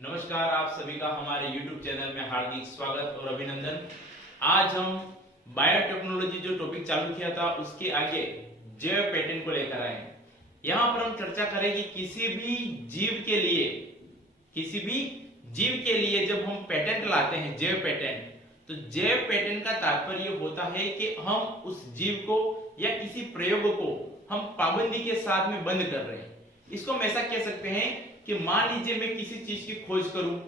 नमस्कार, आप सभी का हमारे YouTube चैनल में हार्दिक स्वागत और अभिनंदन। आज हम बायोटेक्नोलॉजी जो टॉपिक चालू किया था उसके आगे जैव पैटर्न को लेकर आए हैं। यहाँ पर हम चर्चा करेंगे किसी भी जीव के लिए जब हम पेटेंट लाते हैं जैव पैटर्न, तो जैव पैटर्न का तात्पर्य होता है कि हम उस जीव को या किसी प्रयोग को हम पाबंदी के साथ में बंद कर रहे हैं। इसको हम ऐसा कह सकते हैं कि मान लीजिए मैं किसी चीज की खोज करूं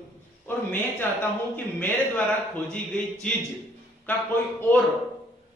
और मैं चाहता हूं कि मेरे द्वारा खोजी गई चीज का कोई और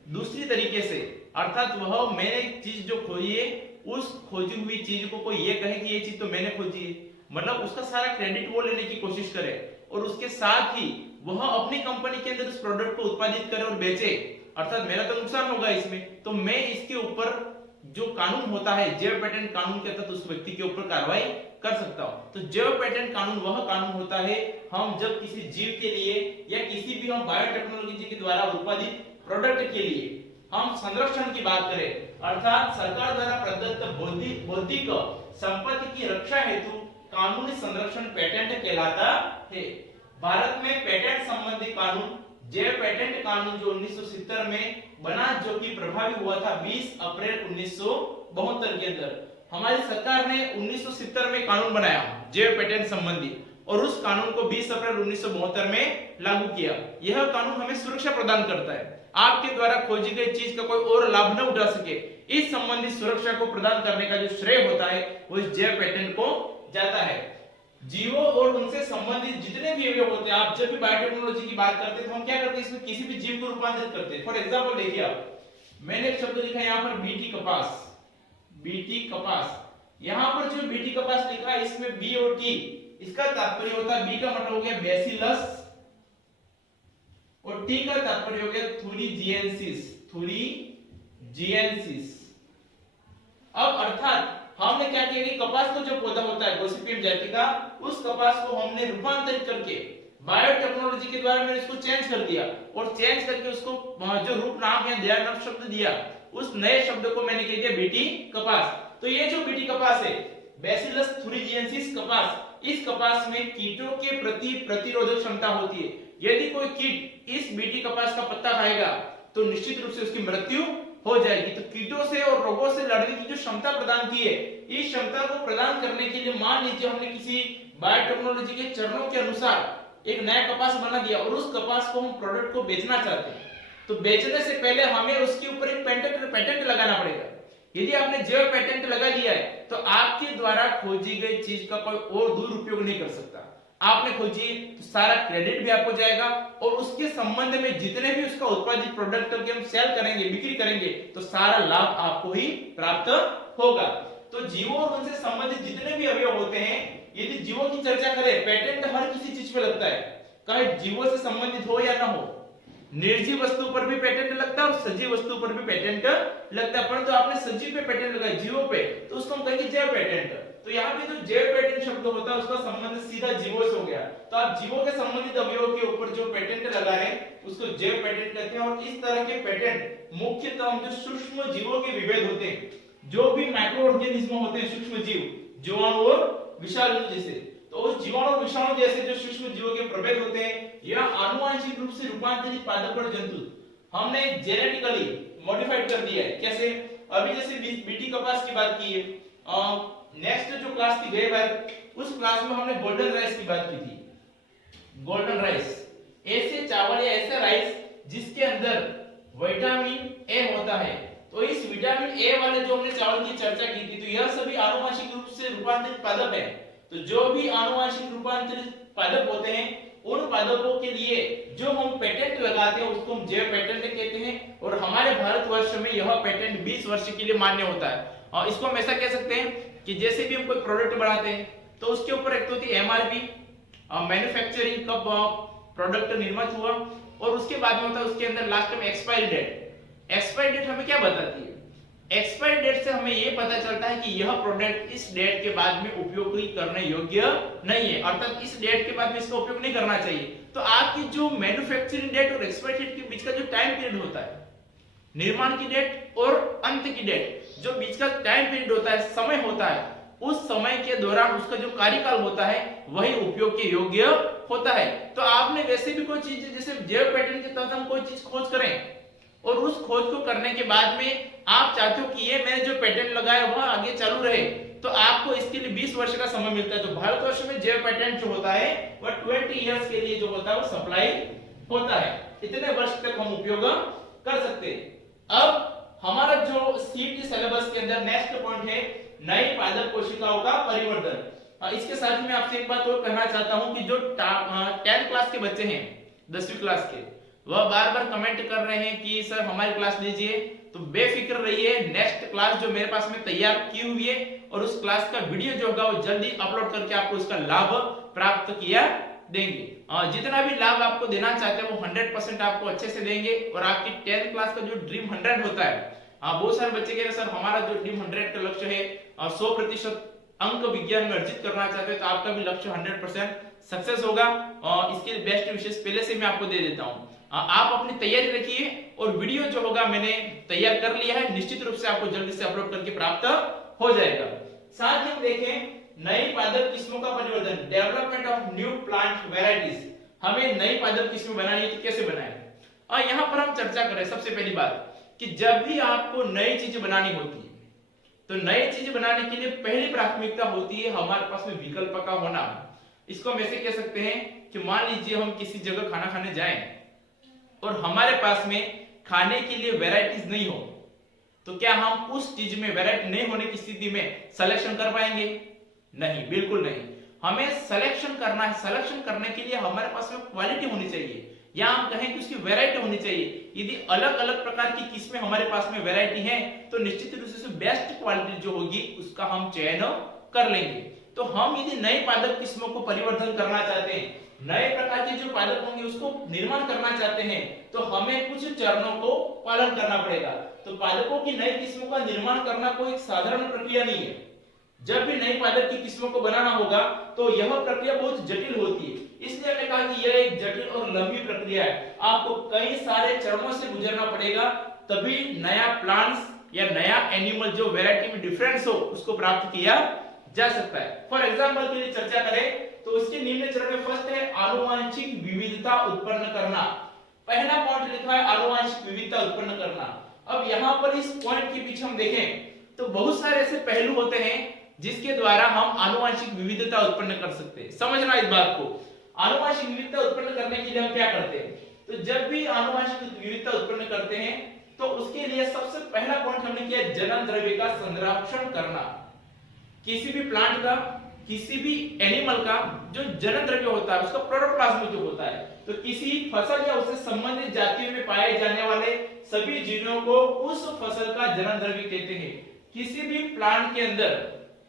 दूसरी तरीके से, अर्थात वह मैंने चीज जो खोजी है उस खोजी हुई चीज को कोई ये कहे कि ये चीज तो मैंने खोजी है, मतलब उसका सारा क्रेडिट वो लेने की कोशिश करे और उसके साथ ही वह अपनी कंपनी के अंदर उस प्रोडक्ट को उत्पादित करे और बेचे, अर्थात मेरा तो नुकसान होगा इसमें, तो मैं इसके ऊपर जो कानून होता है जैव पैटर्न कानून के तहत उस व्यक्ति के ऊपर कार्रवाई कर सकता हूं। तो जैव पैटर्न कानून वह कानून होता है हम जब किसी जीव के लिए या किसी भी हम बायोटेक्नोलॉजी के द्वारा उत्पादित प्रोडक्ट के लिए हम संरक्षण की बात करें, अर्थात सरकार द्वारा प्रदत्त बौद्धिक संपत्ति की रक्षा हेतु कानूनी संरक्षण पेटेंट कहलाता है। भारत में पेटेंट संबंधी कानून जैव पेटेंट कानून जो 1970 में बना, जो कि प्रभावी हुआ था 20 अप्रैल 1972 के अंदर। हमारी सरकार ने 1970 में कानून बनाया जैव पेटेंट संबंधी और उस कानून को 20 अप्रैल 1972 में लागू किया। यह कानून हमें सुरक्षा प्रदान करता है, आपके द्वारा खोजी गई चीज का कोई और लाभ न उठा सके, इस संबंधी सुरक्षा को प्रदान करने का जो श्रेय होता है वो इस जैव पेटेंट को जाता है। जीवों और उनसे संबंधित जितने भी अवयव होते हैं, आप जब भी बायोटेक्नोलॉजी की बात करते हैं तो हम क्या करते हैं, इसमें किसी भी जीव को रूपांतरित करते हैं। फॉर एग्जांपल देखिए आप, मैंने एक शब्द लिखा है यहाँ पर बीटी कपास। यहाँ पर जो बीटी कपास लिखा है इसमें बी और टी, इसका तात्पर्य होता है, बी का मतलब हो गया बैसिलस और टी का तात्पर्य हो गया थुरिजिएंसिस। अब अर्थात हमने क्या किया कि कपास का जो पौधा होता है गोसिपियम जाति का, उस कपास को हमने रूपांतरित करके बायोटेक्नोलॉजी के द्वारा मैंने इसको चेंज कर दिया और चेंज करके उसको जो रूप नाम या नया नाम शब्द दिया, उस नए शब्द को मैंने कह दिया बीटी कपास। तो ये जो बीटी कपास है बैसिलस थुरिजिएंसिस कपास, इस कपास में कीटों के प्रति प्रतिरोधक क्षमता होती है। यदि कोई कीट इस बीटी कपास का पत्ता खाएगा तो निश्चित रूप से उसकी मृत्यु हो जाएगी। तो कीटों से और रोगों से लड़ने की जो क्षमता प्रदान की है, इस क्षमता को प्रदान करने के लिए मान लीजिए हमने किसी बायोटेक्नोलॉजी के चरणों के अनुसार एक नया कपास बना दिया और उस कपास को हम प्रोडक्ट को बेचना चाहते हैं, तो बेचने से पहले हमें उसके ऊपर एक पेटेंट लगाना पड़ेगा। यदि आपने जैव पेटेंट लगा दिया है तो आपके द्वारा खोजी गई चीज का कोई और दुरुपयोग नहीं कर सकता। आपने खोजी तो सारा क्रेडिट भी आपको जाएगा और उसके संबंध में जितने भी उसका उत्पादित प्रोडक्ट के हम सेल करेंगे, बिक्री करेंगे, तो सारा लाभ आपको ही प्राप्त होगा। तो जीवों और उनसे संबंधित जितने भी अवयव होते हैं, यदि जीवों की चर्चा करें, पेटेंट हर किसी चीज पे लगता है, चाहे जीवों से संबंधित हो या ना हो। निर्जीव वस्तु पर भी पेटेंट लगता है और सजीव वस्तु पर भी पेटेंट लगता है, परंतु आपने सजीव पे पेटेंट लगाया जीवों पे तो उसको हम कहेंगे जैव पेटेंट। तो यहाँ पे जो जैव पेटेंट शब्द होता है उसका संबंध सीधा जीवों से हो गया, तो आप जीवों के संबंधित अवयवों के ऊपर जो पेटेंट लगा रहे हैं उसको जैव पेटेंट कहते हैं। और इस तरह के पेटेंट मुख्यतः हम जो सूक्ष्म जीवों के विभेद होते हैं, जो भी माइक्रो ऑर्गेनिज्म होते हैं, सूक्ष्म जीव, जीवाणु और विषाणु जैसे, तो उस जीवाणु और विषाणु जैसे जो सूक्ष्म जीवों के प्रभेद होते हैं या आनुवंशिक रूप से रूपांतरित पादप और जंतु हमने जेनेटिकली मॉडिफाइड कर दिया है। कैसे? अभी जैसे बीटी कपास की बात की है, नेक्स्ट जो क्लास थी गए बार, उस क्लास में हमने गोल्डन राइस की बात की थी। गोल्डन राइस ऐसे चावल या ऐसा राइस जिसके अंदर विटामिन ए होता है, तो इस विटामिन ए वाले जो हमने चावल की चर्चा की थी, तो यह सभी आनुवंशिक रूप से रूपांतरित पादप है। तो जो भी आनुवंशिक रूपांतरित पादप होते हैं, उन पादपों के लिए जो हम पेटेंट लगाते हैं उसको हम जैव पेटेंट कहते हैं। और हमारे भारतवर्ष में यह पेटेंट 20 वर्ष के लिए मान्य होता है। और इसको हम ऐसा कह सकते हैं कि जैसे भी हम कोई प्रोडक्ट बनाते हैं तो उसके ऊपर एक तो होती है एमआरपी, मैन्युफैक्चरिंग कब प्रोडक्ट निर्मित हुआ, और उसके बाद में होता है उसके अंदर लास्ट में एक्सपायरी डेट। एक्सपायरी डेट हमें क्या बताती है? एक्सपायरी डेट से हमें यह पता चलता है कि यह प्रोडक्ट इस डेट के बाद में उपयोग करने योग्य नहीं है, अर्थात इस डेट के बाद में इसका उपयोग नहीं करना चाहिए। तो आपकी जो मैन्युफैक्चरिंग डेट और एक्सपायरी डेट के बीच का जो टाइम पीरियड होता है, निर्माण की डेट और अंत की डेट, जो बीच का टाइम पीरियड होता है, समय होता है, उस समय के दौरान उसका जो कार्यकाल होता है वही उपयोग के योग्य होता है। तो आपने वैसे भी कोई चीज जैसे जैव पैटर्न के तहत हम कोई चीज खोज करें और उस खोज को करने के बाद में आप चाहते हो कि ये मैंने जो पैटर्न लगाया वह आगे चालू रहे, तो आपको इसके लिए 20 वर्ष का समय मिलता है। तो भारतवर्ष में जैव पैटर्न जो होता है वह 20 इयर्स के लिए जो होता है वो सप्लाई होता है, इतने वर्ष तक हम उपयोग कर सकते हैं। अब हमारा जो सीटी सिलेबस के अंदर नेक्स्ट पॉइंट है नई पादप कोशिकाओं का परिवर्धन। इसके साथ मैं आपसे एक बात और कहना चाहता हूं कि जो 10th क्लास के बच्चे हैं 10वीं क्लास के, वह बार बार कमेंट कर रहे हैं कि सर हमारी क्लास लीजिए, तो बेफिक्र रहिए, नेक्स्ट क्लास जो मेरे पास में तैयार की हुई है और उस क्लास का वीडियो जो होगा वो जल्दी अपलोड करके आपको इसका लाभ प्राप्त किया देंगे। जितना भी लाभ आपको देना चाहते हैं वो 100% आपको अच्छे से देंगे। और आपकी 10th क्लास का जो ड्रीम 100 होता है, बहुत सारे बच्चे कह रहे सर हमारा जो ड्रीम 100 का लक्ष्य है 100% अंक विज्ञान में अर्जित करना चाहते हैं, तो आपका भी लक्ष्य 100% सक्सेस होगा। इसके लिए बेस्ट विशेष पहले से मैं आपको दे देता हूं। आप अपनी तैयारी रखिए और वीडियो जो होगा मैंने तैयार कर लिया है, निश्चित रूप से आपको जल्दी से अपलोड करके प्राप्त हो जाएगा। साथ ही हम देखें नई पादप किस्मों का परिवर्धन, development of new plant varieties. हमें नई पादप किस्में बनानी है तो कैसे बनाएं? और यहाँ पर हम चर्चा करें सबसे पहली बात कि जब भी आपको नई चीज बनानी होती है तो नई चीज बनाने के लिए पहली प्राथमिकता होती है हमारे पास में विकल्प का होना। इसको हम ऐसे कह सकते हैं कि मान लीजिए हम किसी जगह खाना खाने जाएं और हमारे पास में खाने के लिए वैरायटीज नहीं हो, तो क्या हम उस चीज में वैरायटी नहीं होने की स्थिति में सिलेक्शन कर पाएंगे? नहीं, बिल्कुल नहीं। हमें सिलेक्शन करना है, सिलेक्शन करने के लिए हमारे पास में क्वालिटी होनी चाहिए, या हम कहें कि उसकी वैरायटी होनी चाहिए। यदि अलग अलग प्रकार की किस्में हमारे पास में वैरायटी है तो निश्चित रूप से बेस्ट क्वालिटी जो होगी उसका हम चयन कर लेंगे। तो हम यदि नई पादप किस्मों को परिवर्धन करना चाहते हैं, नए प्रकार के जो पादप होंगे उसको निर्माण करना चाहते हैं, तो हमें कुछ चरणों को पालन करना पड़ेगा। तो पादपों की नई किस्मों का निर्माण करना कोई एक साधारण प्रक्रिया नहीं है। जब भी नई पादप की किस्मों को बनाना होगा तो यह प्रक्रिया बहुत जटिल होती है, इसलिए हमने कहा कि यह एक जटिल और लंबी प्रक्रिया है। आपको कई सारे चरणों से गुजरना पड़ेगा, तभी नया प्लांट्स या नया एनिमल जो वैरायटी में डिफरेंस हो उसको प्राप्त किया जा सकता है। फॉर एग्जांपल के लिए चर्चा करें तो उसके निम्न चरण में फर्स्ट है आनुवांशिक विविधता उत्पन्न करना। पहला पॉइंट लिखा है आनुवांशिक विविधता उत्पन्न करना। अब यहाँ पर इस पॉइंट के पीछे हम देखें तो बहुत सारे ऐसे पहलू होते हैं जिसके द्वारा हम आनुवांशिक विविधता उत्पन्न कर सकते हैं। समझना इस बात को, आनुवांशिक विविधता उत्पन्न करने के लिए हम क्या करते हैं? तो जब भी आनुवांशिक विविधता उत्पन्न करते हैं तो उसके लिए सबसे पहला पॉइंट हमने किया जनन द्रव्य का संरक्षण करना। किसी भी प्लांट का, किसी भी एनिमल का जो जनन द्रव्य होता है उसका प्रोटोप्लाज्म जो होता है, तो किसी फसल या उससे संबंधित जातियों में पाए जाने वाले सभी जीनों को उस फसल का जनन द्रव्य कहते हैं। किसी भी प्लांट के अंदर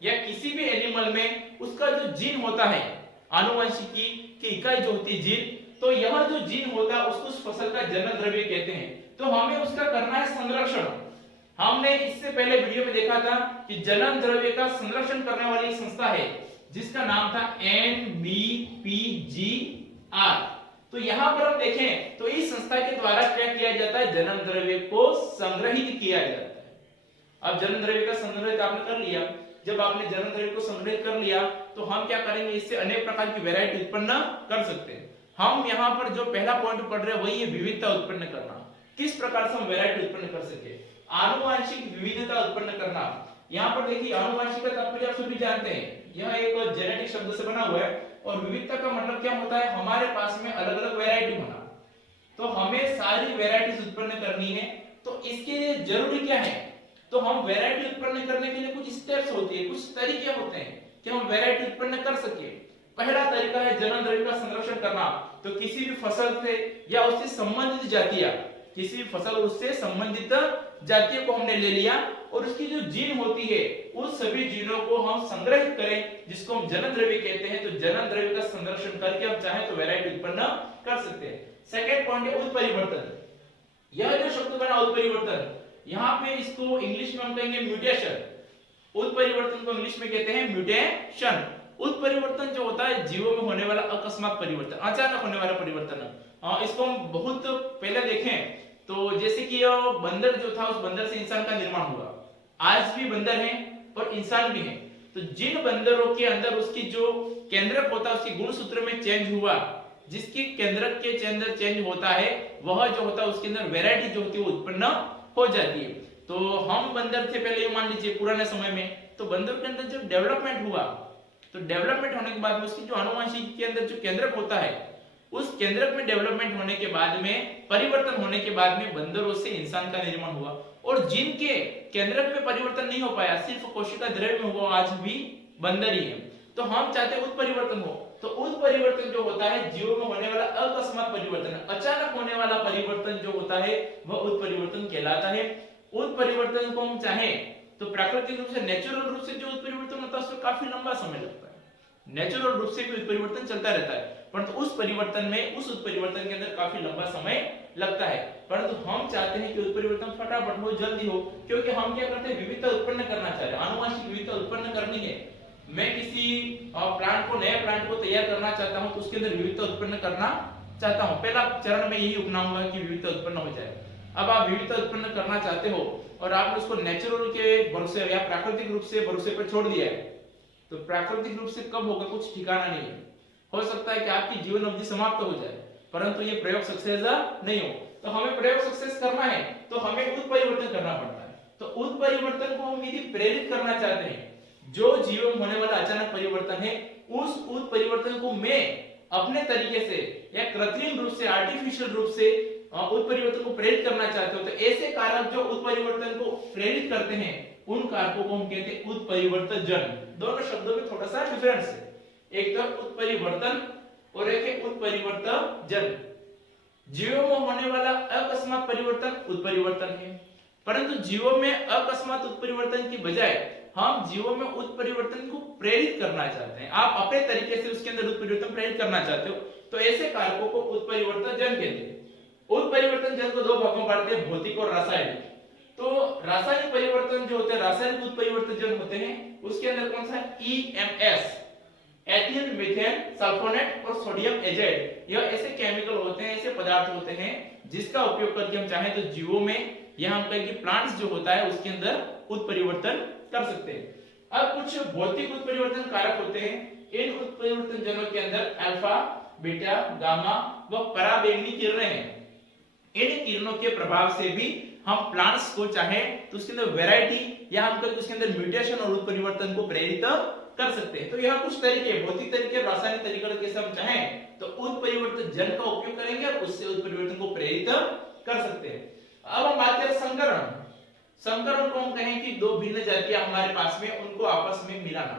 या किसी भी एनिमल में उसका जो जीन होता है, आनुवंशिकी की इकाई जो होती है जीन, तो यह जो जीन होता है उसको उस फसल का जनन द्रव्य कहते हैं। तो हमें उसका करना है संरक्षण। हमने इससे पहले वीडियो में देखा था कि जनन द्रव्य का संरक्षण करने वाली एक संस्था है जिसका नाम था NBPGR। तो यहाँ पर हम देखें तो इस संस्था के द्वारा क्या किया जाता है? जनन द्रव्य को संग्रहित किया जाता है। अब जनन द्रव्य का संग्रहित आपने कर लिया, जब आपने जनन द्रव्य को संग्रहित कर लिया तो हम क्या करेंगे? इससे अनेक प्रकार की वैरायटी उत्पन्न कर सकते हैं। हम यहाँ पर जो पहला पॉइंट पढ़ रहे हैं वही है विविधता उत्पन्न करना। किस प्रकार से हम वैरायटी उत्पन्न कर सके? आनुवांशिक विविधता उत्पन्न करना। यहाँ पर देखिए आनुवांशिक का तात्पर्य आप सभी जानते हैं, यह एक जेनेटिक शब्द से बना हुआ है और विविधता का मतलब क्या होता है? हमारे पास में अलग अलग वैरायटी होना। तो हमें सारी वैरायटीज उत्पन्न करनी है, तो इसके लिए जरूरी क्या है? तो हम वैरायटी उत्पन्न करने के लिए कुछ स्टेप्स होती है, कुछ तरीके होते हैं कि हम वैरायटी उत्पन्न कर सके। पहला तरीका है जनन द्रव्य का संरक्षण करना। तो किसी भी फसल से या उससे संबंधित जातियां, किसी भी फसल उससे संबंधित जातियों को हमने ले लिया और उसकी जो जीन होती है उस सभी जीनों को हम संग्रहित करें, जिसको हम जनन द्रव्य कहते हैं। तो जनन द्रव्य का संरक्षण करके हम चाहें तो वैरायटी उत्पन्न कर सकते हैं। सेकंड पॉइंट है उत्परिवर्तन। यह जो शब्द बना उत्परिवर्तन, यहाँ पे इसको इंग्लिश में हम कहेंगे म्यूटेशन। उत्परिवर्तन को इंग्लिश में कहते हैं म्यूटेशन। उत्परिवर्तन जो होता है जीवों में होने वाला अकस्मात परिवर्तन, अचानक होने वाला परिवर्तन। इसको हम बहुत पहले देखें तो जैसे कि बंदर जो था, उस बंदर से इंसान का निर्माण हुआ। आज भी बंदर हैं और इंसान भी हैं। तो जिन बंदरों के अंदर उसकी जो केंद्रक होता है उसकी गुणसूत्र में चेंज हुआ, जिसकी केंद्रक के अंदर चेंज होता है वह जो होता है उसके अंदर वैरायटी जो होती है वो उत्पन्न हो जाती है। तो हम बंदर थे पहले, ये मान लीजिए पुराने समय में, तो बंदर के अंदर जब डेवलपमेंट हुआ तो डेवलपमेंट होने के बाद में उसकी जो आनुवंशिक के अंदर जो केंद्रक होता है उस केंद्रक में डेवलपमेंट होने के बाद में, परिवर्तन होने के बाद में बंदरों से इंसान का निर्माण हुआ। और जिनके केंद्रक में परिवर्तन नहीं हो पाया, सिर्फ कोशिका द्रव्य में हुआ, आज भी बंदर ही है। तो हम चाहते हैं उत्परिवर्तन हो, तो उत्परिवर्तन जो होता है जीवों में होने वाला अकस्मात परिवर्तन, अचानक होने वाला परिवर्तन जो होता है वह उत्परिवर्तन कहलाता है। उत्परिवर्तन को हम चाहें तो प्राकृतिक रूप से, नेचुरल रूप से जो उत्परिवर्तन होता है उसमें काफी लंबा समय लगता है, नेचुरल रूप से भी उत्परिवर्तन चलता रहता है, परंतु उस परिवर्तन में, उस उत्परिवर्तन के अंदर काफी लंबा समय लगता है। परंतु हम चाहते हैं कि उत्परिवर्तन फटाफट हो, जल्दी हो, क्योंकि हम क्या करते हैं, विविधता उत्पन्न करना चाह रहे हैं, आनुवंशिक विविधता उत्पन्न करनी है। मैं किसी प्लांट को, नए प्लांट को तैयार करना चाहता हूं तो उसके अंदर विविधता उत्पन्न करना चाहता हूं, पहला चरण में यही अपनाऊंगा कि विविधता उत्पन्न हो जाए। अब आप विविधता उत्पन्न करना चाहते हो और आपने उसको नेचुरल के भरोसे या प्राकृतिक रूप से भरोसे पर छोड़ दिया है, तो प्राकृतिक रूप से कब होगा कुछ ठिकाना नहीं है। हो सकता है कि आपकी जीवन अवधि समाप्त हो जाए, परंतु ये प्रयोग सक्सेस नहीं हो। तो हमें प्रयोग सक्सेस करना है तो हमें उत्परिवर्तन करना पड़ता है। तो उत्परिवर्तन को हम यदि प्रेरित करना चाहते हैं, जो जीवन में होने वाला अचानक परिवर्तन है, उस उत्परिवर्तन को मैं अपने तरीके से या कृत्रिम रूप से, आर्टिफिशियल रूप से उत्परिवर्तन को प्रेरित करना चाहते हो, तो ऐसे कारक जो उत्परिवर्तन को प्रेरित करते हैं उन कारकों को हम कहते हैं उत्परिवर्तजन। दोनों शब्दों में थोड़ा सा डिफरेंस है, एक तो उत्परिवर्तन और एक है उत्परिवर्तजन। जीवों में होने वाला अकस्मात परिवर्तन उत्परिवर्तन है, परंतु जीवों में अकस्मात उत्परिवर्तन की बजाय हम जीवों में उत्परिवर्तन को प्रेरित करना चाहते हैं, आप अपने तरीके से उसके अंदर उत्परिवर्तन प्रेरित करना चाहते हो, तो ऐसे कारकों को उत्परिवर्तजन कहते हैं। उत्परिवर्तनजन को दो भागों में बांटते हैं, भौतिक और रासायनिक। तो रासायनिक परिवर्तन जो होते हैं, रासायनिक उत्परिवर्तजन होते हैं, उसके अंदर कौन सा EMS, एथिल मीथेन सल्फोनेट और सोडियम एजेट, यह ऐसे केमिकल होते हैं, ऐसे पदार्थ होते हैं जिसका उपयोग करके हम चाहें तो जीवों में या हम कहें कि प्लांट्स जो होता है उसके अंदर उत्परिवर्तन कर सकते हैं। अब कुछ भौतिक उत्परिवर्तन कारक होते हैं, इन उत्परिवर्तनजनों के अंदर अल्फा, बीटा, गामा व पराबैंगनी किरणें हैं। इन किरणों के प्रभाव से भी हम प्लांट्स को चाहें तो उसके अंदर वैरायटी या हम कहें उसके अंदर म्यूटेशन और उत्परिवर्तन को प्रेरित कर सकते हैं। तो यह कुछ तरीके, भौतिक तरीके, रासायनिक तरीके से हम चाहें तो उत्परिवर्तन जन का उपयोग करेंगे और उससे उत्परिवर्तन को प्रेरित कर सकते हैं। अब हम बात करें संकरण। संकरण को हम कहें कि दो भिन्न जातियां हमारे पास में, उनको आपस में मिलाना,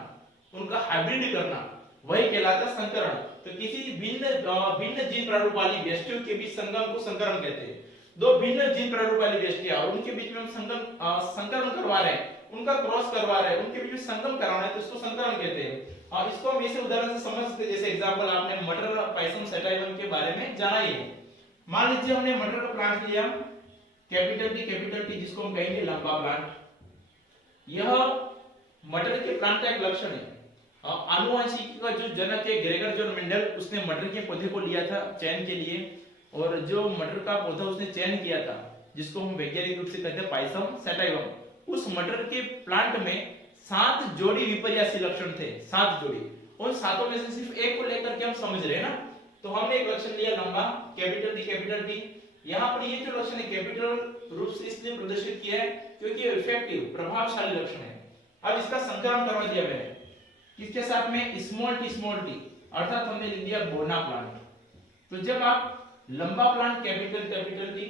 उनका हाइब्रिड करना, वही कहलाता है संकरण। तो किसी भिन्न जीन प्रारूप वाली व्यष्टियों के बीच संगम को संकरण कहते हैं। दो भिन्न जीन प्रारूप वाली व्यष्टियां और उनके बीच में हम संकरण करवा रहे हैं, उनका क्रॉस करवा रहे हैं, उनके बीच में संगम कराना है, तो इसको संकरण कहते हैं। और इसको हम ऐसे उदाहरण से समझ सकते हैं, जैसे एग्जांपल आपने मटर पाइसम सटाइवम के बारे में जाना ही है। मान लीजिए हमने मटर का प्लांट लिया, कैपिटल टी जिसको हम कहेंगे लंबा प्लांट। यह मटर के प्लांट का एक लक्षण है। आनुवंशिकी का जो जनक है ग्रेगर जॉन मेंडल, उसने मटर के पौधे को लिया था चयन के लिए, और जो मटर का पौधा उसने चयन किया था जिसको हम वैज्ञानिक रूप से कहते हैं पाइसम सटाइवम, उस मटर के प्लांट में 7 जोड़ी विपर्यासी लक्षण थे, 7 जोड़ी। उन 7 में से सिर्फ एक को लेकर के हम समझ रहे हैं ना, तो हमने एक लक्षण लिया लंबा, कैपिटल टी। यहाँ पर ये जो लक्षण है कैपिटल रूप से इसलिए प्रदर्शित किया है क्योंकि ये इफेक्टिव, प्रभावशाली लक्षण है। अब इसका संकरण करवा दिया मैंने किसके साथ में, स्मॉल टी, अर्थात हमने लिख दिया बोना प्लांट। तो जब आप लंबा प्लांट कैपिटल टी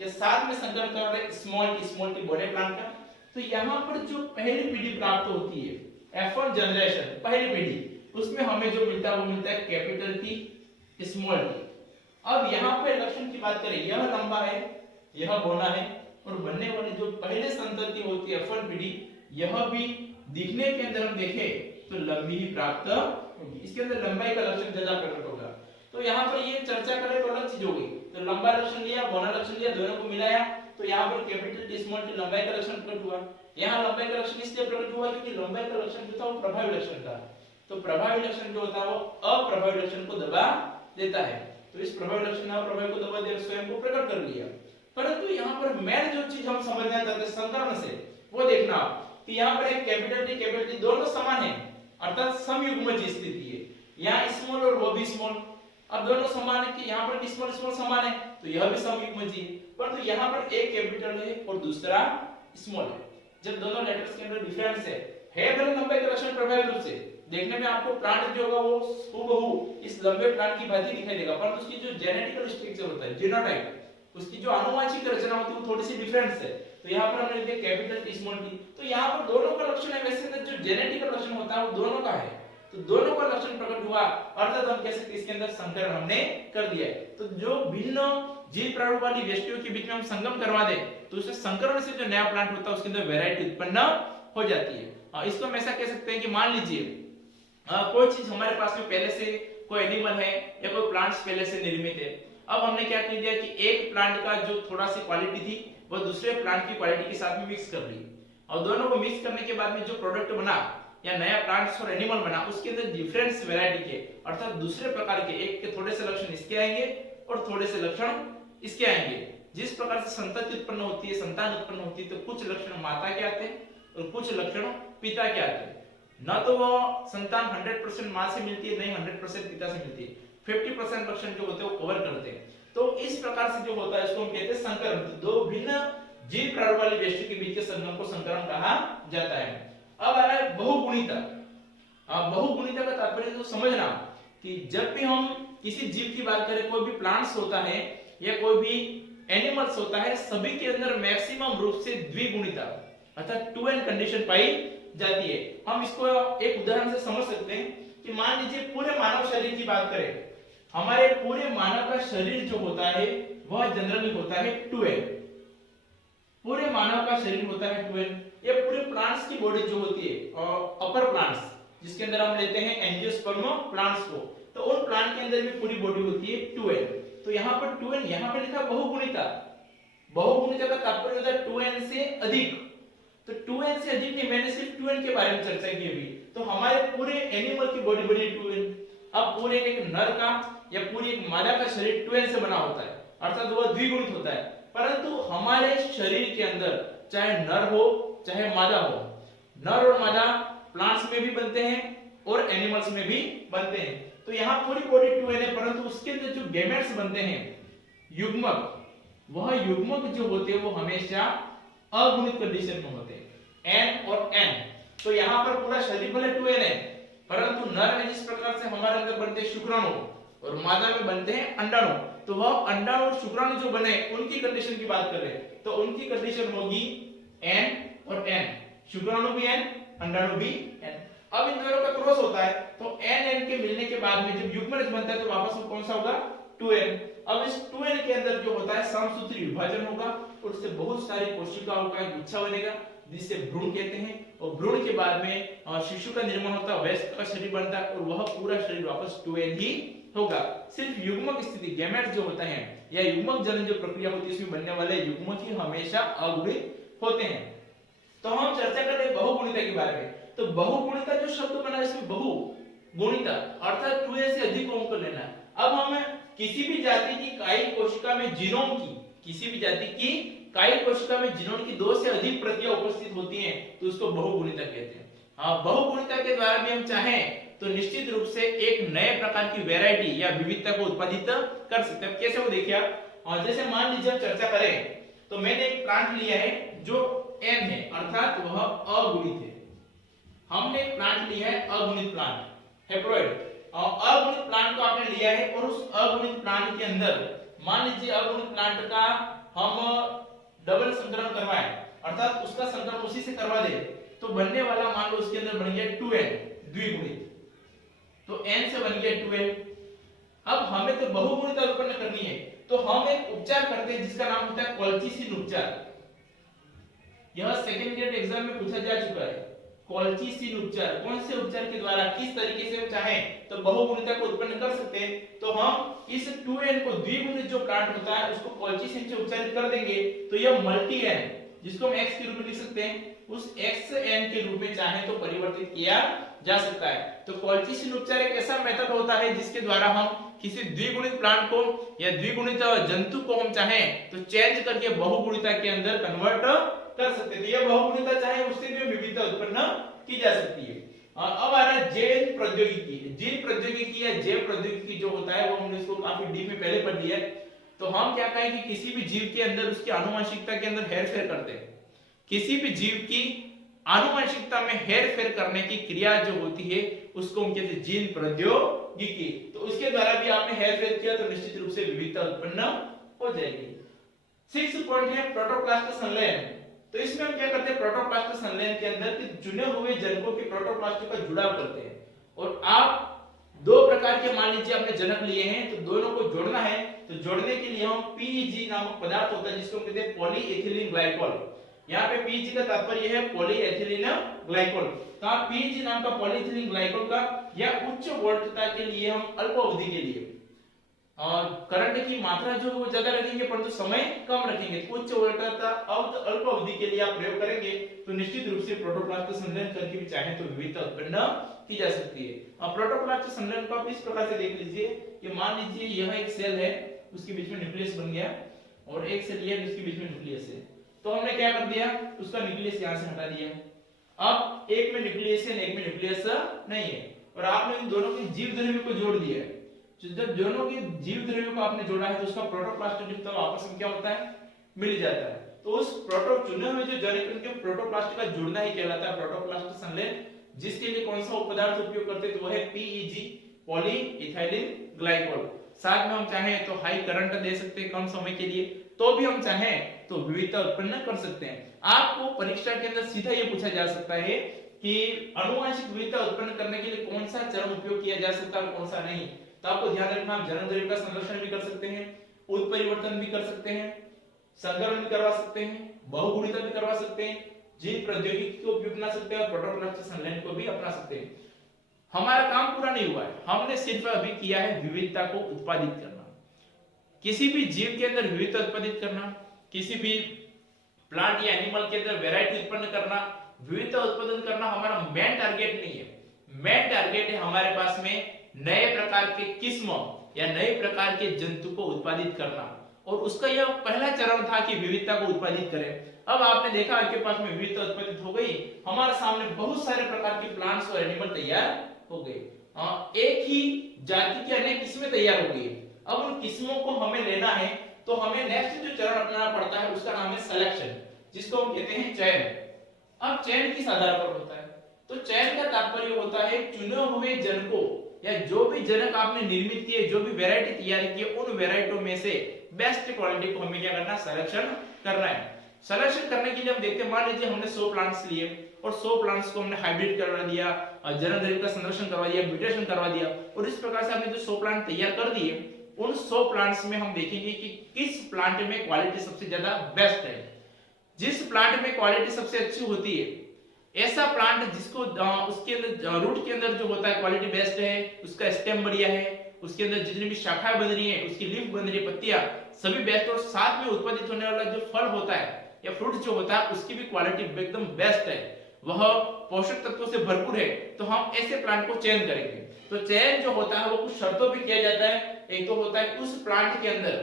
के साथ में संकरण कर रहे स्मॉल टी बड़े प्लांट का, तो यहाँ पर जो पहली पीढ़ी प्राप्त होती है, F1 जनरेशन, पहली पीढ़ी, उसमें हमें जो मिलता है वो मिलता है कैपिटल टी, स्मॉल टी। अब यहाँ पे लक्षण की बात करें, यह लंबा है, यह बोना है, और बनने वाली जो पहले संतति होती है F1 पीढ़ी, यह भी दिखने के अंदर हम देखें तो लंबी ही प्राप्त होगी, इसके अंदर लंबाई का लक्षण ज्यादा प्रकट होगा। तो यहाँ पर ये चर्चा करें तो अलग चीज होगी। तो लंबा लक्षण लिया, बोना लक्षण लिया, दोनों को मिलाया, तो यहाँ पर कैपिटल टी स्मॉल टी लंबाई का लक्षण प्रकट हुआ। यहाँ लंबाई का लक्षण इसलिए प्रकट हुआ क्योंकि लंबाई का लक्षण जो था वो प्रभावी लक्षण था, तो प्रभावी लक्षण जो होता है वो अप्रभावी लक्षण को दबा देता है। तो इस प्रभावी लक्षण ने अप्रभावी को दबा दिया, स्वयं को प्रकट कर लिया। परंतु यहाँ पर मेन जो चीज हम समझना चाहते हैं संकरण से, वो देखना कि यहाँ पर एक कैपिटल टी दोनों समान है, अर्थात समयुग्मज स्थिति है। यहाँ स्मॉल और वो भी स्मॉल, अब दोनों समान है कि यहाँ पर स्मॉल स्मॉल समान है तो यह भी समयुग्मज है, परंतु यहाँ पर एक कैपिटल है और दूसरा स्मॉल है। जब दोनों लेटर्स के अंदर डिफरेंस है भले लंबाई का लक्षण प्रभावी रूप से देखने में आपको प्लांट जो होगा वो हूबहू इस लंबे प्लांट की भांति दिखाई देगा, परंतु उसकी जो जेनेटिकल स्ट्रक्चर होता है, जीनोटाइप, उसकी जो आनुवंशिक रचना होती है वो थोड़ी सी डिफरेंस है। तो यहाँ पर हमने लिखा कैपिटल टी स्मॉल टी, तो यहाँ पर दोनों का लक्षण है, वैसे जो जेनेटिकल लक्षण होता है वो दोनों का है, तो दोनों का लक्षण प्रकट हुआ, अर्थात हम कह सकते हैं इसके अंदर संकरण हमने कर दिया है। तो जो भिन्न जीव प्रारूप वाली व्यष्टियों के बीच में हम संगम करवा दे तो उससे संकरण से जो नया प्लांट होता है उसके अंदर वैरायटी उत्पन्न हो जाती है। इसको हम ऐसा कह सकते हैं कि मान लीजिए कोई चीज हमारे पास में पहले से कोई एनिमल है या कोई प्लांट्स पहले से निर्मित है, अब हमने क्या कर दिया कि एक प्लांट का जो थोड़ा सी क्वालिटी थी वो दूसरे प्लांट की क्वालिटी के साथ में मिक्स कर ली, और दोनों को मिक्स करने के बाद में जो प्रोडक्ट बना या नया प्लांट्स और एनिमल बना उसके अंदर डिफरेंस वैरायटी के, अर्थात दूसरे प्रकार के, एक के थोड़े से लक्षण इसके आएंगे और थोड़े से लक्षण इसके आएंगे। जिस प्रकार से संतति उत्पन्न होती है, संतान उत्पन्न होती है, तो कुछ लक्षण माता के आते हैं और कुछ लक्षण पिता के आते हैं। न तो वो संतान 100% मां से मिलती है, नहीं 100% पिता से मिलती है, 50% लक्षण जो होते हैं वो कवर करते हैं। तो इस प्रकार से जो होता है इसको हम कहते हैं संकरण। तो दो भिन्न जीव प्रारूप वाली व्यष्टि के बीच के संगम को संकरण कहा जाता है। अब आ रहा है बहुगुणिता। बहुगुणिता का तात्पर्य तो समझना कि जब भी हम किसी जीव की बात करें, कोई भी प्लांट्स होता है या कोई भी एनिमल्स होता है, सभी के अंदर मैक्सिमम रूप से द्विगुणिता अर्थात 2n कंडीशन पाई जाती है। हम इसको एक उदाहरण से समझ सकते हैं कि मान लीजिए पूरे मानव शरीर की बात करें, हमारे पूरे मानव का शरीर जो होता है वह जनरली होता है 2n, पूरे मानव का शरीर होता है 2n। ये पूरे प्लांट्स की बॉडी जो होती है अपर प्लांट्स, जिसके अंदर हम लेते हैं एंजियोस्पर्म प्लांट्स को, तो उन प्लांट के अंदर भी पूरी बॉडी होती है 2n। तो यहाँ पर 2n, यहाँ पर लिखा बहुगुणिता। बहुगुणिता का तात्पर्य होता है 2n से अधिक। तो 2n से अधिक नहीं, मैंने सिर्फ 2n के बारे में चर्चा की अभी। तो हमारे पूरे एनिमल की बॉडी बनी 2n। अब पूरे एक नर का या पूरी एक मादा का शरीर 2n से बना होता है, अर्थात वह द्विगुणित होता है। परंतु हमारे शरीर के अंदर चाहे नर हो चाहे मादा हो, नर और मादा प्लांट्स में भी बनते हैं और एनिमल्स में भी बनते हैं। तो यहाँ पूरी बॉडी 2n है, परंतु उसके अंदर जो गैमेट्स बनते हैं, युग्मक, वह युग्मक जो होते हैं वो हमेशा अगुणित कंडीशन में होते हैं, n और n। तो यहाँ पर पूरा शरीर भले 2n है, परंतु नर में जिस प्रकार से हमारे अंदर बनते हैं शुक्राणु और मादा में बनते हैं अंडाणु, तो वह अंडाणु और शुक्राणु जो बने उनकी कंडीशन की बात कर रहे हैं, तो उनकी कंडीशन होगी n और n, शुक्राणु भी n, अंडाणु भी n। अब इन दोनों का क्रॉस होता है तो n के मिलने के बाद में जब युग्मज बनता है तो वापस में कौन सा होगा 2n। अब इस 2n के अंदर जो होता है समसूत्री विभाजन होगा और उससे बहुत सारी कोशिकाओं का गुच्छा बनेगा जिसे भ्रूण कहते हैं, और भ्रूण के बाद में शिशु का निर्माण होता है, वयस्क का शरीर बनता है और वह पूरा शरीर वापस 2n ही होगा। सिर्फ युग्मक स्थिति गैमेट जो होता है या युग्मक जनन जो प्रक्रिया होती है इसमें बनने वाले युग्मक ही हमेशा अगुणित होते हैं। तो हम चर्चा कर रहे हैं बहुगुणिता के बारे में। तो बहुगुणिता जो शब्द बना इसमें बहुगुणिता अर्थात 2n से अधिक अंक लेना है। अब हम किसी भी जाति की काई कोशिका में जीनोम की, किसी भी जाति की काई कोशिका में जीनोम की 2 से अधिक प्रतियां उपस्थित होती हैं तो उसको बहुगुणिता कहते हैं। हाँ, बहुगुणिता के द्वारा भी हम चाहें तो निश्चित रूप से एक नए प्रकार की वैरायटी या विविधता को उत्पादित कर सकते हैं। कैसे वो देखिए आप, जैसे मान लीजिए हम चर्चा करें तो मैंने एक प्लांट लिया है जो n है अर्थात वह अगुणित है। हमने एक प्लांट लिया है अगुणित प्लांट हेप्लॉइड, और अगुणित प्लांट को आपने लिया है और उस अगुणित प्लांट के अंदर मान लीजिए अगुणित प्लांट का हम डबल संकरण करवाएं अर्थात उसका संकरण उसी से करवा दे तो बनने वाला मान लो उसके अंदर बन गया 2n द्विगुणित, तो n से बन गया 2n। अब हमें तो बहुगुणिता उत्पन्न करनी है तो हम एक उपचार करते हैं जिसका नाम होता है कोल्चिसिन उपचार। यह सेकंड ग्रेड एग्जाम में पूछा जा चुका है। कोल्चिसिन उपचार, कौन से उपचार के द्वारा किस तरीके से हम चाहें तो बहुगुणिता को उत्पन्न कर सकते हैं। तो हम इस 2n को द्विगुणित जो प्लांट होता है उसको कोल्चिसिन से उपचारित कर देंगे तो यह मल्टी n जिसको हम x के रूप में लिख सकते हैं उस xn के रूप में चाहें तो परिवर्तित किया जा सकता है। तो कोल्चिसिन उपचार एक ऐसा मेथड होता है जिसके द्वारा हम किसी द्विगुणित प्लांट को या द्विगुणित जंतु को हम चाहें तो चेंज करके बहुगुणिता के अंदर कन्वर्ट कर सकते हैं। तो यह बहुगुणिता चाहे उससे भी विविधता उत्पन्न की जा सकती है। अब आ रहा है जीन प्रौद्योगिकी। जीन प्रौद्योगिकी या जैव प्रौद्योगिकी जो होता है वो हमने इसको काफी डीप में पहले पढ़ लिया है। तो हम क्या कहें कि किसी भी जीव के अंदर उसकी आनुवंशिकता के अंदर हेरफेर करते हैं। किसी भी जीव की आनुवंशिकता में हेरफेर करने की क्रिया जो होती है उसको हम कहते हैं जीन प्रौद्योगिकी। तो उसके द्वारा भी आपने हेरफेर किया तो निश्चित रूप से विविधता उत्पन्न हो जाएगी। 6 पॉइंट है प्रोटोप्लास्ट संलयन। तो इसमें हम क्या करते हैं, प्रोटोप्लास्ट संलयन के अंदर कि चुने हुए जनकों के प्रोटोप्लास्ट का जुड़ाव करते हैं। और आप दो प्रकार के मान लीजिए आपने जनक लिए हैं तो दोनों को जोड़ना है। तो जोड़ने के लिए हम PEG नामक पदार्थ होता है जिसको हम कहते हैं पॉलीएथिलीन ग्लाइकोल। यहाँ पे PEG का तात्पर्य है पॉलीएथिलीन ग्लाइकोल। तो आप PEG नाम का पॉलीएथिलीन ग्लाइकोल का या उच्च वोल्टता के लिए हम अल्प अवधि के लिए और करंट की मात्रा जो वो ज्यादा रखेंगे परंतु समय कम रखेंगे। उच्च वोल्टता अल्प अवधि के लिए आप प्रयोग करेंगे तो निश्चित रूप से प्रोटोप्लास्ट का संलयन करके भी चाहे तो विविधता उत्पन्न की जा सकती है। अब प्रोटोप्लास्ट संलयन को आप इस प्रकार से देख लीजिए कि मान लीजिए यह एक सेल है, उसके बीच में न्यूक्लियस बन गया और एक सेल ये उसके बीच में न्यूक्लियस है। तो हमने क्या कर दिया, उसका न्यूक्लियस यहां से हटा दिया। अब एक में न्यूक्लियस है एक में न्यूक्लियस नहीं है और आपने इन दोनों के जीव द्रव्य को जोड़ दिया है। जब दोनों के जीव द्रव्यों को आपने जोड़ा है तो उसका प्रोटोप्लास्ट जो आपस में क्या होता है, मिल जाता है। तो उस चुने हुए जो जनिक उनके प्रोटोप्लास्ट का जुड़ना ही कहलाता है प्रोटोप्लास्ट संलयन। जिसके लिए कौन सा उपपदार्थ उपयोग करते हैं तो वह है PEG पॉलीइथाइलिन ग्लाइकोल। साथ में हम चाहें तो हाई करंट दे सकते हैं कम समय के लिए, तो भी हम चाहें तो विविधता उत्पन्न कर सकते हैं। आपको परीक्षा के अंदर सीधा ये पूछा जा सकता है कि आनुवंशिक विविधता उत्पन्न करने के लिए कौन सा चरण उपयोग किया जा सकता है और कौन सा नहीं। तो आपको ध्यान रखना, आप जन्म द्रव्य का संरक्षण भी कर सकते हैं, उत्परिवर्तन भी कर सकते हैं, संकरण भी करवा सकते हैं, बहुगुणिता भी करवा सकते हैं, जीन प्रौद्योगिकी को भी अपना सकते हैं और प्रोटोप्लास्ट संलयन को भी अपना सकते हैं। हमारा काम पूरा नहीं हुआ है, हमने सिर्फ अभी किया है विविधता को उत्पादित करना। किसी भी जीव के अंदर विविधता उत्पादित करना, किसी भी प्लांट या एनिमल के अंदर वैरायटी उत्पन्न करना, विविधता उत्पादन करना हमारा मेन टारगेट नहीं है। मेन टारगेट है हमारे पास में नए प्रकार के किस्म या नए प्रकार के जंतु को उत्पादित करना और उसका यह पहला चरण था कि विविधता को उत्पादित करें। अब आपने देखा आपके पास में विविधता उत्पादित हो गई, हमारे सामने बहुत सारे प्रकार के प्लांट्स और एनिमल तैयार हो गए। एक ही जाति की अनेक किस्में तैयार हो गई। अब उन किस्मों को हमें लेना है तो हमें नेक्स्ट जो चरण अपनाना पड़ता है उसका नाम है सिलेक्शन, जिसको हम कहते हैं चयन। अब चयन किस आधार पर होता है, तो चयन का तात्पर्य होता है चुने हुए जनकों या जो भी जनक आपने निर्मित किए, जो भी वैरायटी तैयार की है, उन वैरायटियों में से बेस्ट क्वालिटी को हमें क्या करना है, सिलेक्शन करना है। सिलेक्शन करने के लिए हम देखते हैं, मान लीजिए हमने 100 प्लांट्स लिए और 100 प्लांट्स को हमने हाइब्रिड करवा दिया, जन्म द्रव्य का संरक्षण करवा दिया, म्यूटेशन करवा दिया और इस प्रकार से हमने जो 100 प्लांट तैयार कर दिए, उन 100 प्लांट्स में हम देखेंगे कि किस प्लांट में क्वालिटी सबसे ज्यादा बेस्ट है। जिस प्लांट में क्वालिटी सबसे अच्छी होती है, ऐसा प्लांट जिसको उसके अंदर रूट के अंदर जो होता है क्वालिटी बेस्ट है, उसका स्टेम बढ़िया है, उसके अंदर जितनी भी शाखाएं बन रही है, उसकी लीफ बन रही है, पत्तियां सभी बेस्ट और साथ में उत्पादित होने वाला जो फल होता है या फ्रूट जो होता है उसकी भी क्वालिटी एकदम बेस्ट है, वह पोषक तत्वों से भरपूर है, तो हम ऐसे प्लांट को चयन करेंगे। तो चयन जो होता है वो कुछ शर्तों पे किया जाता है। एक तो होता है उस प्लांट के अंदर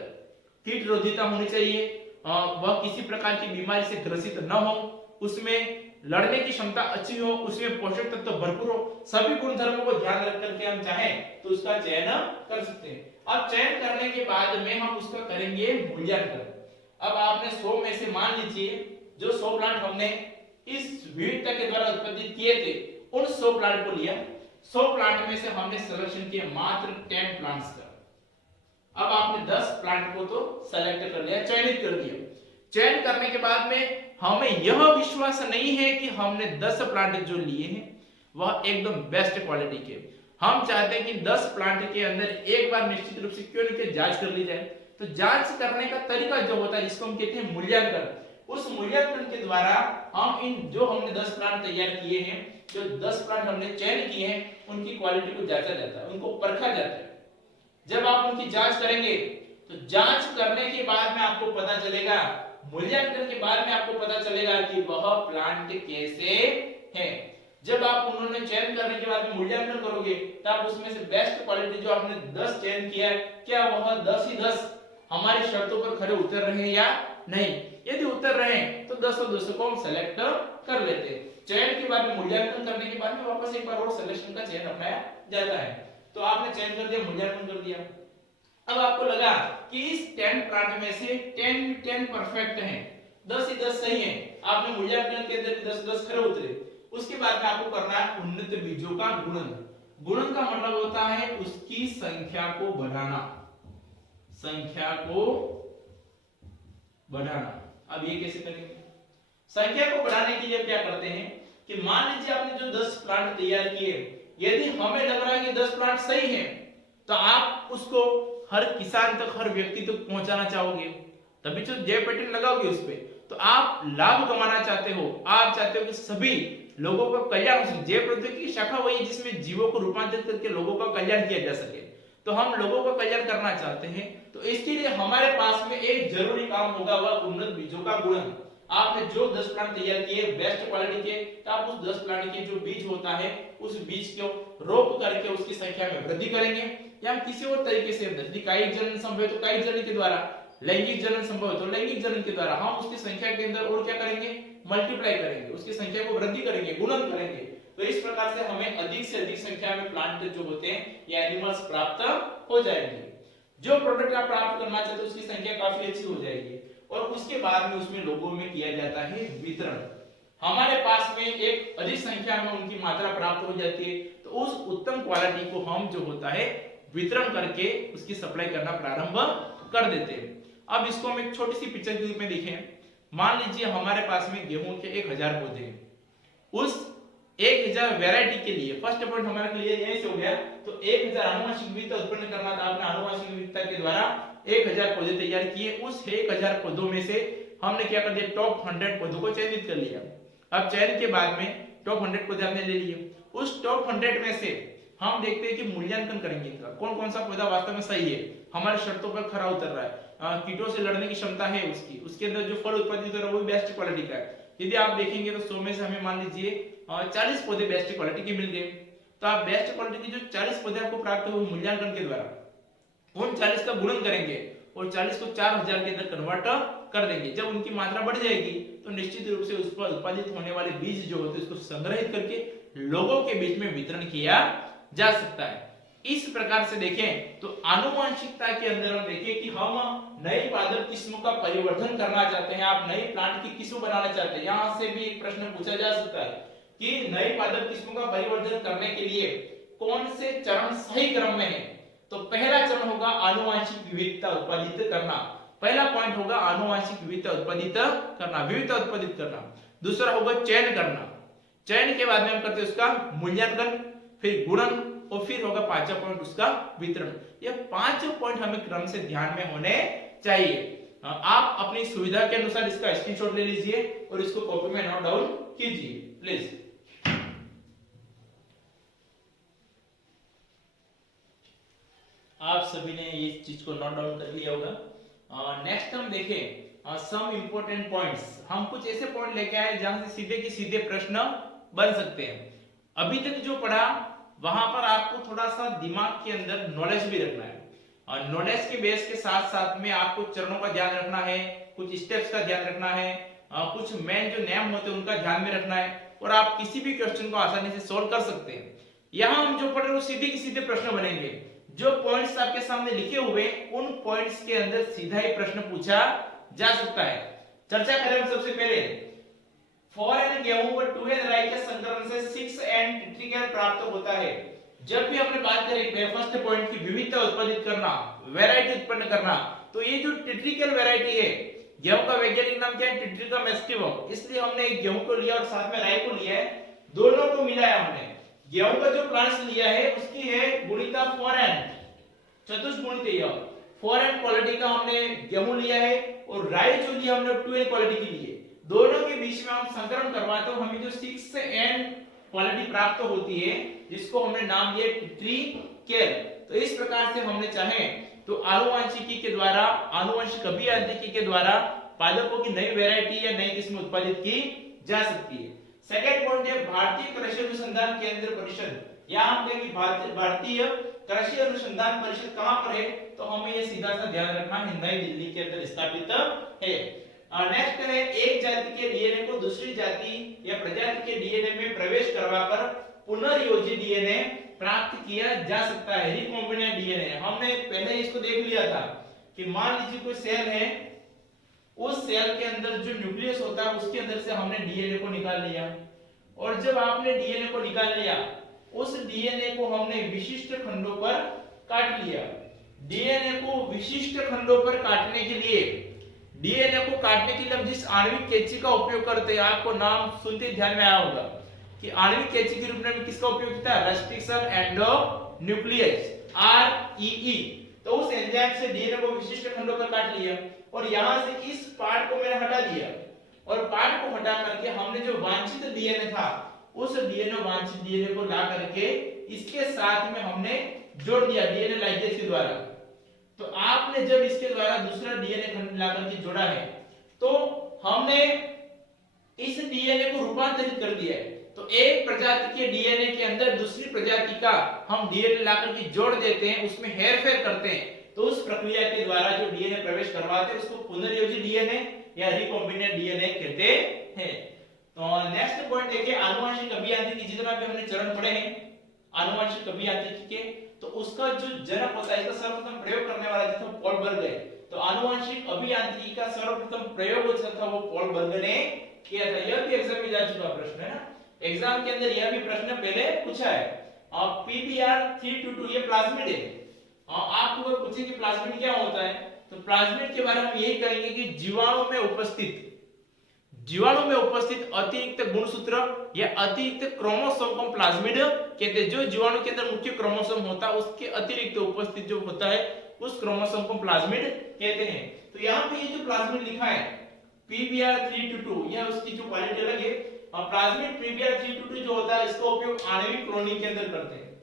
कीट रोधिता होनी चाहिए, वह किसी प्रकार की बीमारी से ग्रसित न हो, उसमें लड़ने की क्षमता अच्छी हो, उसमें पोषक तत्व भरपूर हो, सभी गुण धर्मों को ध्यान रख करके हम चाहें तो उसका चयन कर सकते हैं। अब चयन करने के बाद में हम उसका करेंगे मूल्यांकन। अब आपने 100 में से मान लीजिए जो 100 प्लांट हमने इस विविधता के द्वारा उत्पादित किए थे, उन 100 प्लांट को लिया, 100 प्लांट में से हमने सिलेक्शन किया मात्र 10 प्लांट्स का। अब आपने 10 प्लांट को तो सेलेक्ट कर लिया, चयनित कर दिया। चयन करने के बाद में हमें यह विश्वास नहीं है कि हमने 10 प्लांट जो लिए हैं वह एकदम बेस्ट क्वालिटी के। हम चाहते हैं कि 10 प्लांट के अंदर एक बार निश्चित रूप से क्यों नहीं जांच कर ली जाए। तो जांच करने का तरीका जो होता है जिसको हम कहते हैं मूल्यांकन, उस मूल्यांकन के द्वारा हम इन जो हमने 10 प्लांट तैयार किए हैं, जो 10 प्लांट हमने चयन किए हैं, उनकी क्वालिटी को जांचा जाता है, उनको परखा जाता है। जब आप उनकी जांच करेंगे तो जांच करने के बाद में आपको पता चलेगा, मूल्यांकन के बाद में आपको पता चलेगा कि वह प्लांट कैसे है। जब आप उन्होंने चयन करने के बाद में मूल्यांकन करोगे तो आप उसमें से बेस्ट क्वालिटी जो आपने 10 चयन किया है, क्या वह 10 ही 10 हमारी शर्तों पर खरे उतर रहे हैं या नहीं। यदि उत्तर रहे तो 10 और 200 को हम सेलेक्ट कर लेते हैं। चयन के बाद में मूल्यांकन करने के बाद में वापस एक बार और सिलेक्शन का चयन अपनाया जाता है। तो आपने चयन कर दिया, मूल्यांकन कर दिया। अब आपको लगा कि इस 10 प्लांट में से 10 परफेक्ट हैं, 10 ही 10 सही हैं, आपने मूल्यांकन के अंदर 10 खरे उतरे। उसके बाद में आपको करना है उन्नत बीजों का गुणन। गुणन का मतलब होता है उसकी संख्या को बढ़ाना, संख्या को बढ़ाना। अब ये कैसे करेंगे? संख्या को बढ़ाने के लिए क्या करते हैं कि मान लीजिए आपने जो 10 प्लांट तैयार किए, यदि हमें लग रहा है कि 10 प्लांट सही हैं, तो आप उसको हर किसान तक, हर व्यक्ति तक पहुंचाना चाहोगे, तभी तो जय पैटर्न लगाओगे उस पे। तो आप लाभ कमाना चाहते हो, आप चाहते हो कि सभी लोगों का कल्याण हो। जय प्रौद्योगिकी की शाखा वही है जिसमें जीवों को रूपांतरित करके लोगों का कल्याण किया जा सके। तो हम लोगों का कल्याण करना चाहते हैं, तो इसके लिए हमारे पास में एक जरूरी काम होगा, वह उन्नत बीजों का गुणन। आपने जो 10 प्लांट तैयार किए बेस्ट क्वालिटी के, तो आप उस 10 प्लांट के जो बीज होता है उस बीज को रोप करके उसकी संख्या में वृद्धि करेंगे, या हम किसी और तरीके से नजदीकाई जनन संभव है तो काई जनन के द्वारा, लैंगिक जनन संभव है तो लैंगिक जनन के द्वारा हम उसकी संख्या के अंदर और क्या करेंगे, मल्टीप्लाई करेंगे, उसकी संख्या को वृद्धि करेंगे, गुणन करेंगे। तो इस प्रकार से हमें अधिक से अधिक संख्या में प्लांट जो होते हैं या एनिमल्स प्राप्त हो जाएंगे। जो प्रोडक्ट आप प्राप्त करना चाहते हो उसकी संख्या काफी अच्छी हो जाएगी। और उसके बाद में उसमें लोगों में किया जाता है वितरण। हमारे पास में एक अधिक संख्या में उनकी मात्रा प्राप्त हो जाती है, तो उस उत्तम क्वालिटी को हम जो होता है वितरण करके उसकी सप्लाई करना प्रारंभ कर देते हैं। अब इसको हम एक छोटी सी पिक्चर के रूप में देखें। मान लीजिए हमारे पास में गेहूं के 1000 पौधे हैं, उस 1000 वैरायटी के लिए फर्स्ट पॉइंट हमारा क्लियर यहीं से हो गया। तो 1000 आनुवंशिक विविधता उत्पन्न करना था, आपने आनुवंशिक विविधता के द्वारा 1000 पौधे तैयार किए। उस 1000 पौधों में से हमने क्या कर दिया, टॉप 100 पौधों को चयनित कर लिया। अब चयन के बाद में टॉप 100 पौधे हमने ले लिए। उस टॉप 100 में से हम देखते हैं कि मूल्यांकन करेंगे इनका, कौन कौन सा पौधा वास्तव में सही है, हमारे शर्तों पर खरा उतर रहा है, कीटों से लड़ने की क्षमता है उसकी, उसके अंदर जो फल उत्पादित हो रहा है वो बेस्ट क्वालिटी का है। यदि आप देखेंगे तो 100 में से हमें मान लीजिए 40 पौधे बेस्ट क्वालिटी के मिल गए। तो आप बेस्ट क्वालिटी के जो 40 पौधे आपको प्राप्त हुए मूल्यांकन के द्वारा, उन 40 का गुणन करेंगे और 40 को 4000 के अंदर कन्वर्ट कर देंगे। जब उनकी मात्रा बढ़ जाएगी तो निश्चित रूप से उस पर उत्पादित होने वाले बीज जो होते हैं उसको संग्रहित करके लोगों के बीच में वितरण किया जा सकता है। इस प्रकार से देखें तो आनुवंशिकता के अंदर हम देखें कि हम नई पादप किस्मों का परिवर्धन करना चाहते हैं, आप नई प्लांट की किस्म बनाना चाहते हैं। यहां से भी एक प्रश्न पूछा जा सकता है कि नई पादप किस्मों का परिवर्धन करने के लिए कौन से चरण सही क्रम में है। तो पहला चरण होगा आनुवंशिक विविधता उत्पादित करना, पहला पॉइंट होगा आनुवंशिक विविधता उत्पादित करना, विविधता उत्पादित करना। दूसरा होगा चयन करना, चयन के बाद में हम करते हैं उसका मूल्यांकन, फिर गुणन, और फिर होगा पांचवा पॉइंट उसका वितरण। ये 5 पॉइंट हमें क्रम से ध्यान में होने चाहिए। आप अपनी सुविधा के अनुसार इसका स्क्रीनशॉट ले लीजिए और इसको कॉपी में नोट डाउन कीजिए प्लीज। आप सभी ने ये चीज को नोट डाउन कर लिया होगा। नेक्स्ट हम देखें सम इंपॉर्टेंट पॉइंट्स। हम कुछ ऐसे पॉइंट लेके आए जहां से सीधे के सीधे प्रश्न बन सकते हैं। अभी तक जो पढ़ा वहां पर आपको थोड़ा सा दिमाग के अंदर नॉलेज भी रखना है, और नॉलेज के बेस के साथ साथ में आपको चरणों का ध्यान रखना है, कुछ स्टेप्स का ध्यान रखना है, कुछ मेन जो नियम होते हैं उनका ध्यान में रखना है, और आप किसी भी क्वेश्चन को आसानी से सॉल्व कर सकते हैं। यहाँ हम जो पढ़ रहे हैं वो सीधे के सीधे प्रश्न बनेंगे। जो पॉइंट्स आपके सामने लिखे हुए उन पॉइंट्स के अंदर सीधा ही प्रश्न पूछा जा सकता है। चर्चा करें हम सबसे पहले 4n गेहूं व 2n राई के संकरण से 6n टिट्रिकल प्राप्त होता है। जब भी हमने बात करी फर्स्ट पॉइंट की विविधता उत्पादित करना, वैरायटी उत्पन्न करना, तो ये जो टिट्रिकल वैरायटी है, गेहूं का वैज्ञानिक नाम क्या है, टिट्रिकम एस्टिवम। इसलिए हमने एक गेहूं को लिया और साथ में राई को लिया है, दोनों को मिलाया हमने। गेहूं का जो प्लांट्स लिया है उसकी है गुणिता 4n, चतुष्गुणित है। 4n क्वालिटी का हमने गेहूं लिया है और राई जो लिया हमने 2n क्वालिटी की ली है। दोनों के बीच में हम संकरण करवाते हो, हमें जो 6n क्वालिटी प्राप्त होती है जिसको हमने नाम दिया टिट्रिकल। तो इस प्रकार से हमने चाहे तो आनुवंशिकी के द्वारा, आनुवंशिक अभियांत्रिकी के द्वारा पादपों की नई वैरायटी या नई किस्म उत्पादित की जा सकती है। सेकंड पॉइंट है भारतीय कृषि अनुसंधान केंद्र परिषद। यहाँ हम कहेंगे भारतीय कृषि अनुसंधान परिषद कहाँ पर है, तो हमें ये सीधा सा ध्यान रखना है नई दिल्ली के अंदर स्थापित है। नेक्स्ट है एक जाति के डीएनए को दूसरी जाति या प्रजाति के डीएनए में प्रवेश करवाकर पुनर्योजी डीएनए प्राप्त किया जा सकता है। रिकॉम्बिनेंट डीएनए हमने पहले इसको देख लिया था कि मान लीजिए कोई सेल है, उस सेल के अंदर जो न्यूक्लियस होता है उसके अंदर से हमने डीएनए को निकाल लिया, और जब आपने डीएनए को निकाल लिया उस डीएनए को हमने विशिष्ट खंडों पर काट लिया। डीएनए को विशिष्ट खंडों पर काटने के लिए, डीएनए को काटने के लिए हम जिस आणविक कैंची का उपयोग करते हैं, आपको नाम सुनते ध्यान में आया होगा कि आणविक कैंची के रूप में किसका उपयोग होता है, रेस्ट्रिक्शन एंडोन्यूक्लियस REE। तो उस एंजाइम से डीएनए को विशिष्ट खंडों पर काट लिया और यहां से इस पार्ट को मैंने हटा दिया, और पार्ट को हटा करके हमने जो वांछित डीएनए था उस वांछित डीएनए को ला करके इसके साथ में हमने जोड़ दिया डीएनए लाइगेज के द्वारा। तो आपने जब इसके द्वारा दूसरा डीएनए खंड ला करके जोड़ा है तो हमने इस डीएनए को रूपांतरित कर दिया है। तो एक प्रजाति के डीएनए के अंदर दूसरी प्रजाति का हम डीएनए ला करके जोड़ देते हैं, उसमें हेरफेर करते हैं, तो उस प्रक्रिया के द्वारा जो डीएनए प्रवेश करवाते हैं उसको पुनर्योजी डीएनए या रिकॉम्बिनेंट डीएनए कहते हैं। तो नेक्स्ट पॉइंट देखिए, आनुवंशिक अभियांत्रिकी, जितना भी हमने चरण पढ़े हैं आनुवंशिक अभियांत्रिकी के, तो उसका जो जनक होता है, इसका सर्वप्रथम प्रयोग करने वाला जिसको पॉल बर्ग है। तो आनुवंशिक अभियांत्रिकी का सर्वप्रथम प्रयोग जो था वो पॉल बर्ग ने किया था। यह भी एग्जाम में जा चुका प्रश्न है ना, एग्जाम के अंदर यह भी प्रश्न पहले पूछा है। और PBr 322 ये प्लाज्मिड है। आपको कोई पूछे कि प्लाज्मिड क्या होता है, तो प्लाज्मिड के बारे में हम यही करेंगे कि जीवाणु में उपस्थित अतिरिक्त गुणसूत्र या अतिरिक्त क्रोमोसोम को प्लाज्मिड कहते हैं। जो जीवाणु के अंदर मुख्य क्रोमोसोम होता है उसके अतिरिक्त उपस्थित जो होता है उस क्रोमोसोम को प्लाज्मिड कहते हैं। तो यहाँ पे ये जो प्लाज्मिड लिखा है PBr 322, यह उसकी जो क्वालिटी अलग है। और प्लाज्मिड PBr 322 जो होता है इसका उपयोग आणविक क्लोनिंग के अंदर करते हैं।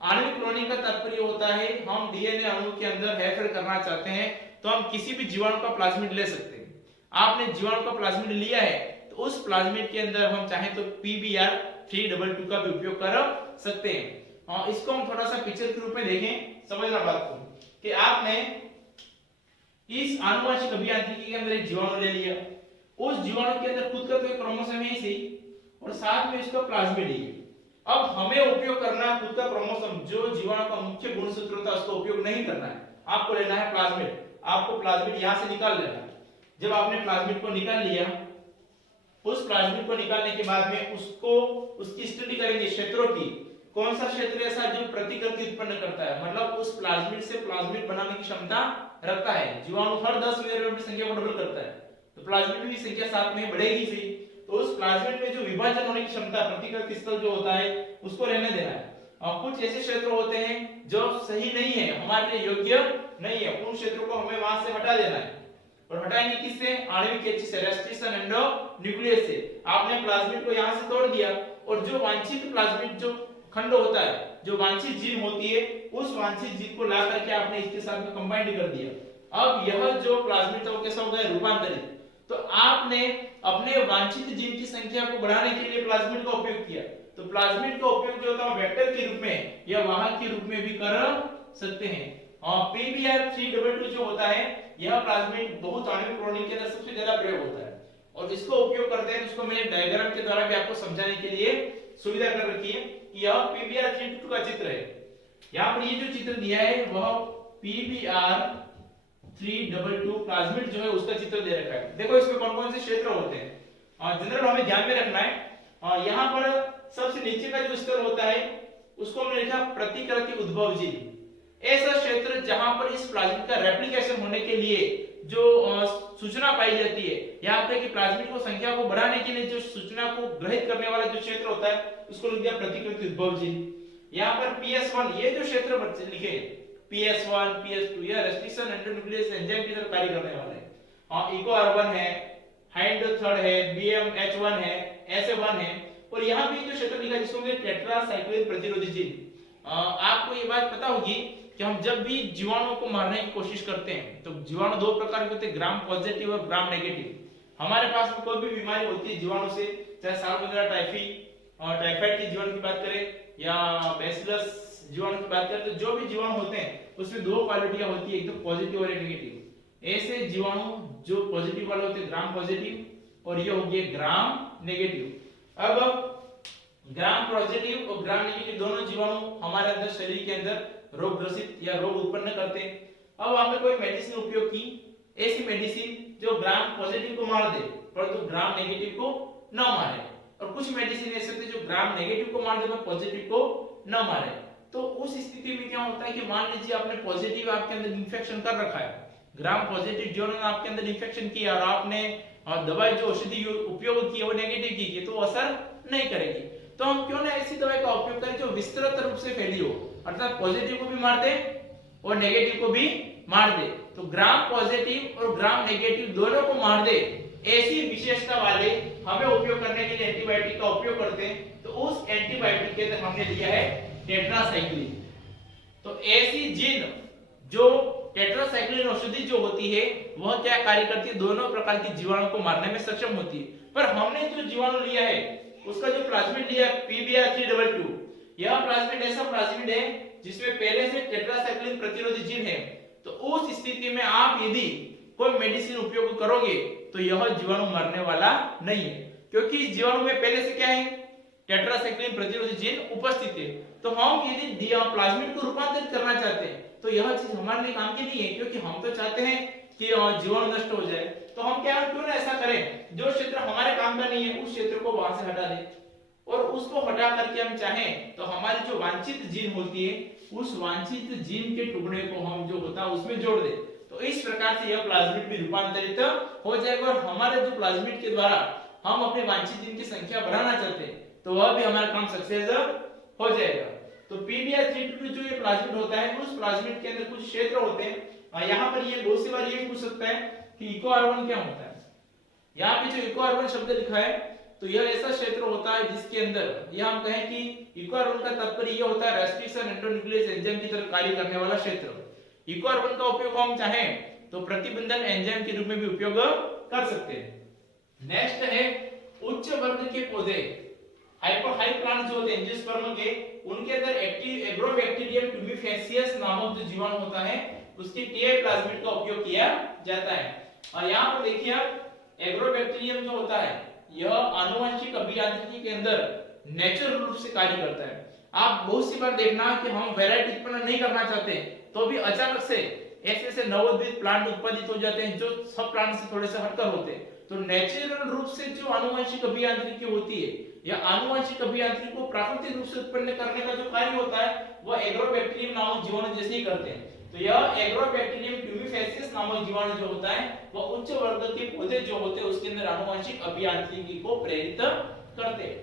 आणविक क्लोनिंग का तात्पर्य होता है हम डीएनए अणु के अंदर हेरफेर करना चाहते हैं तो हम किसी भी जीवाणु का प्लाज्मिड ले सकते हैं। आपने जीवाणु का प्लाज्मिड लिया है तो उस प्लाज्मिड के अंदर हम चाहे तो PBr 322 का भी उपयोग कर सकते हैं। इसको हम थोड़ा सा पिक्चर के रूप में देखें, समझना बात को, कि आपने इस आनुवंशिक अभियांत्रिकी के अंदर एक जीवाणु ले लिया, उस जीवाणु के अंदर खुद का तो एक क्रोमोसोम है ही और साथ में इसका प्लाज्मिड है। अब हमें उपयोग करना है खुद का क्रोमोसोम, जो जीवाणु का मुख्य गुणसूत्र था उसका उपयोग नहीं करना है, आपको लेना है प्लाज्मिड। आपको प्लाज्मिड यहां से निकाल लेना है। जब आपने प्लाज्मिड को निकाल लिया, उस प्लाज्मिड को निकालने के बाद में उसकी स्टडी करेंगे क्षेत्रों की। कौन सा क्षेत्र ऐसा जो प्रतिकृति उत्पन्न करता है, मतलब उस प्लाज्मिड से प्लाज्मिड बनाने की क्षमता रखता है। जीवाणु हर 10 मिनट में अपनी संख्या को डबल करता है, तो प्लाज्मिड की संख्या साथ में बढ़ेगी सही। तो उस प्लाज्मिड में जो विभाजन होने की क्षमता, प्रतिकृति स्थल जो होता है उसको रहने देना है। और कुछ ऐसे क्षेत्र होते हैं जो सही नहीं है, हमारे लिए योग्य नहीं है, उन क्षेत्रों को हमें वहां से हटा देना है। और हटाएंगे किससे, आणविक कैंची से, रेस्ट्रिक्शन एंडोन्यूक्लियस से। आपने प्लाज्मिड को यहां से तोड़ दिया और जो वांछित प्लाज्मिड जो खंड होता है, जो वांछित जीन होती है, उस वांछित जीन को ला करके आपने इसके साथ में कंबाइंड कर दिया। अब यह जो प्लाज्मिड था वो कैसा हो गया, रूपांतरित। तो आपने अपने वांछित जीन की संख्या को बढ़ाने के लिए प्लाज्मिड का उपयोग किया। तो प्लाज्मिड का उपयोग जो होता है वेक्टर के रूप में या वाहक के रूप में भी कर सकते हैं। और PBr 322 जो होता है, यह प्लाज्मिड बहुत आणविक क्लोनिंग के अंदर सबसे ज्यादा प्रयोग होता है और इसको उपयोग करते हैं। इसको मैंने डायग्राम के द्वारा भी आपको समझाने के लिए सुविधा कर रखी है कि यह PBr 322 का चित्र है। यहाँ पर ये जो चित्र दिया है वह PBr 322 प्लाज्मिड जो है उसका चित्र दे रखा है। देखो इसमें कौन कौन से क्षेत्र होते हैं, जनरल हमें ध्यान में रखना है। यहाँ पर सबसे नीचे का जो स्तर होता है उसको हमने लिखा प्रतिकृति उद्भव जीन। ऐसा क्षेत्र जहां पर इस प्लाज्मिड का रेप्लिकेशन होने के लिए जो सूचना पाई जाती है, यहाँ पे कि प्लाज्मिड को संख्या को बढ़ाने के लिए जो सूचना को ग्रहित करने वाला जो क्षेत्र होता है उसको लिख दिया प्रतिकृति उद्भव जीन। यहाँ पर PS1 ये जो क्षेत्र लिखे PS1 PS2 यह रेस्ट्रिक्शन एंडोन्यूक्लियस एंजाइम की तरह कार्य करने वाले हैं। और EcoR1 है, हाइंड थर्ड है, BMH1 है, SA1 है। और यहाँ पे जो क्षेत्र लिखा जिसको टेट्रासाइक्लिन प्रतिरोधी जीन। आपको ये बात पता होगी कि हम जब भी जीवाणुओं को मारने की कोशिश करते हैं तो जीवाणु दो प्रकार के होते हैं, ग्राम पॉजिटिव और ग्राम नेगेटिव। हमारे पास में कोई भी बीमारी होती है जीवाणु से, चाहे साल्मोनेला टाइफाइड की जीवाणु की बात करें या बैसिलस जीवाणु की बात करें, तो जो भी जीवाणु होते हैं उसमें दो क्वालिटियां होती है, एक तो पॉजिटिव और एक नेगेटिव। ऐसे जीवाणु जो पॉजिटिव वाले होते हैं ग्राम पॉजिटिव, और ये हो गए ग्राम नेगेटिव। अब ग्राम पॉजिटिव और ग्राम नेगेटिव दोनों जीवाणु हमारे अंदर शरीर के अंदर रोग ग्रसित या रोग उत्पन्न करते हैं। अब आपने कोई मेडिसिन उपयोग की, ऐसी मेडिसिन जो ग्राम पॉजिटिव को मार दे परंतु ग्राम नेगेटिव को न मारे, और कुछ मेडिसिन ऐसे होते हैं जो ग्राम नेगेटिव को मार दे पर पॉजिटिव को न मारे। तो उस स्थिति में क्या होता है कि मान लीजिए आपने पॉजिटिव आपके अंदर इन्फेक्शन कर रखा है, ग्राम पॉजिटिव जीवाणु ने आपके अंदर इन्फेक्शन किया और आपने दवाई जो औषधि उपयोग की वो नेगेटिव की तो असर नहीं करेगी। तो हम क्यों ना ऐसी दवाई का उपयोग करें जो विस्तृत रूप से फैली हो, अर्थात पॉजिटिव को भी मार दे और नेगेटिव को भी मार दे। तो ग्राम पॉजिटिव और ग्राम नेगेटिव दोनों को मार दे ऐसी विशेषता वाले हमें उपयोग करने के लिए एंटीबायोटिक का उपयोग करते हैं। तो उस एंटीबायोटिक के अंदर हमने लिया है टेट्रासाइक्लिन। तो ऐसी जिन जो टेट्रासाइक्लिन औषधि जो होती है वह क्या कार्य करती है, दोनों प्रकार की जीवाणु को मारने में सक्षम होती है। पर हमने जो जीवाणु लिया है उसका जो प्लाज्मिड लिया PBr322, यह प्लाज्मिड ऐसा प्लाज्मिड है जिसमें पहले से टेट्रासाइक्लिन प्रतिरोधी जीन है। तो उस स्थिति में आप यदि कोई मेडिसिन उपयोग करोगे तो यह जीवाणु मरने वाला नहीं है, क्योंकि इस जीवाणु में पहले से क्या है, टेट्रासाइक्लिन प्रतिरोधी जीन उपस्थित है। तो हम यदि प्लाज्मिड को रूपांतरित करना चाहते हैं तो यह चीज हमारे लिए काम की नहीं है, क्योंकि हम तो चाहते हैं कि जीवाणु नष्ट हो जाए। तो हम क्या क्यों ना ऐसा करें, जो क्षेत्र हमारे काम का नहीं है उस क्षेत्र को वहां से हटा दें, और उसको हटा करके हम चाहें तो हमारी जो वांछित जीन होती है उस वांछित जीन के टुकड़े को हम जो होता है उसमें जोड़ दें। तो इस प्रकार से यह प्लाज्मिड भी रूपांतरित हो जाएगा, और हमारे जो प्लाज्मिड के द्वारा हम अपने वांछित जीन की संख्या बढ़ाना चाहते हैं तो वह भी हमारा काम सक्सेस हो जाएगा। तो PBr322 जो ये प्लाज्मिड होता है उस प्लाज्मिड के अंदर कुछ क्षेत्र होते हैं। यहाँ पर ये बहुत सी बार ये पूछ सकता है कि इकोआर1 क्या होता है। यहाँ पे जो इकोआर1 शब्द लिखा है तो यह ऐसा क्षेत्र होता है जिसके अंदर यह हम कहें कि इकोआर1 का तात्पर्य यह होता है रेस्ट्रिक्शन एंडोन्यूक्लियस एंजाइम की तरह कार्य करने वाला क्षेत्र। इकोआर1 का उपयोग हम चाहें तो प्रतिबंधन एंजाइम के रूप में भी उपयोग कर सकते हैं। नेक्स्ट है उच्च वर्ग के पौधे, हाई प्लांट जो होते हैं एंजियोस्पर्म के, उनके अंदर एग्रोबैक्टीरियम ट्यूमिफेसियस नामक जो जीवाणु होता है उसके टीआई प्लाज्मिड का उपयोग किया जाता है। और यहाँ पर देखिए आप एग्रोबैक्टीरियम जो होता है यह आनुवंशिक अभियांत्रिकी के अंदर नेचुरल रूप से कार्य करता है। आप बहुत सी बार देखना कि हम वैरायटी उत्पन्न नहीं करना चाहते तो भी अचानक से ऐसे नवोदित प्लांट उत्पादित हो जाते हैं जो सब प्लांट से थोड़े से हटकर होते हैं। तो नेचुरल रूप से जो आनुवंशिक अभियांत्रिकी होती है या आनुवंशिक अभियांत्रिकी को प्राकृतिक रूप से उत्पन्न करने का जो कार्य होता है वह एग्रोबैक्टीरियम नामक जीवाणु जैसे ही करते हैं। तो यह एग्रोबैक्टीरियम ट्यूमिफेसियस नामक जीवाणु जो होता है वह उच्च वर्ग के पौधे जो होते हैं उसके अंदर आनुवंशिक अभियांत्रिकी को प्रेरित करते हैं।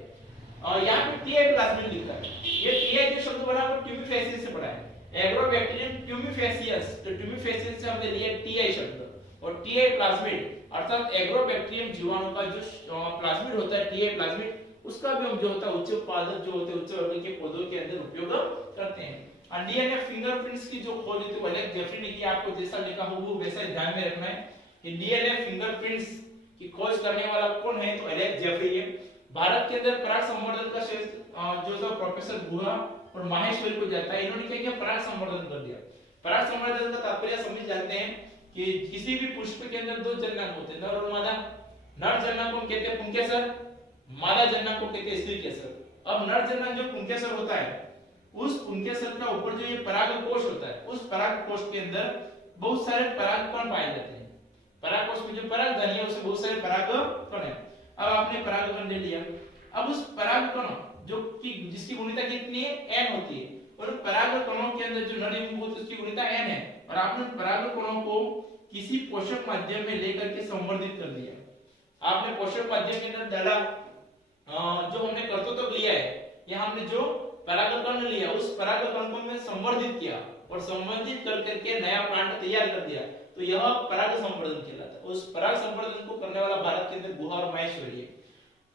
और यहाँ पे टीआई प्लाज्मिड लिखा है, ये टीआई जो शब्द बना वो ट्यूमिफेसियस से पढ़ा है, एग्रोबैक्टीरियम ट्यूमिफेसियस, तो ट्यूमिफेसियस से हमने लिया टीआई शब्द। और टीआई प्लाज्मिड अर्थात एग्रोबैक्टीरियम जीवाणु का जो प्लाज्मिड होता है टीआई प्लाज्मिड, उसका भी हम जो होता है उच्च उत्पादक जो होते हैं उच्च वर्ग के पौधों के अंदर उपयोग करते हैं। और डीएनए फिंगरप्रिंट्स की जो खोज होती है वो एलेक्स जेफरी ने की, आपको जैसा लिखा हो वो वैसा ध्यान में रखना है कि डीएनए फिंगरप्रिंट्स की खोज करने वाला कौन है, तो एलेक्स जेफरी है। भारत के अंदर पराग संवर्धन का क्षेत्र जो था प्रोफेसर गुहा और माहेश्वरी को जाता है, इन्होंने क्या किया, पराग संवर्धन कर दिया। पराग संवर्धन का तात्पर्य सभी जानते हैं कि किसी भी पुष्प के अंदर दो जननांग होते हैं, नर और मादा। नर जननांग को कहते हैं पुंकेसर, मादा जननांग को कहते हैं स्त्रीकेसर। अब नर जननांग जो पुंकेसर होता है उस पुंकेसर का ऊपर जो ये परागकोश होता है उस परागकोश के अंदर बहुत सारे परागकण पाए जाते हैं। परागकोश में जो परागधनी है उसमें बहुत सारे परागकण है। अब आपने परागकण ले लिया, अब उस परागकण जो कि जिसकी गुणिता कितनी है, n होती है, और परागकणों के अंदर जो नर होती है उसकी गुणिता n है, और आपने परागकणों को किसी पोषक माध्यम में लेकर के संवर्धित कर दिया। आपने पोषक माध्यम के अंदर डाला, जो हमने कर्तृत्व लिया है या हमने जो परागकण लिया उस परागकण को में संवर्धित किया और संवर्धित कर करके नया प्लांट तैयार कर दिया, तो यह पराग संवर्धन कहलाता है। उस पराग संवर्धन को करने वाला भारत के अंदर गुहा और माहेश्वरी है।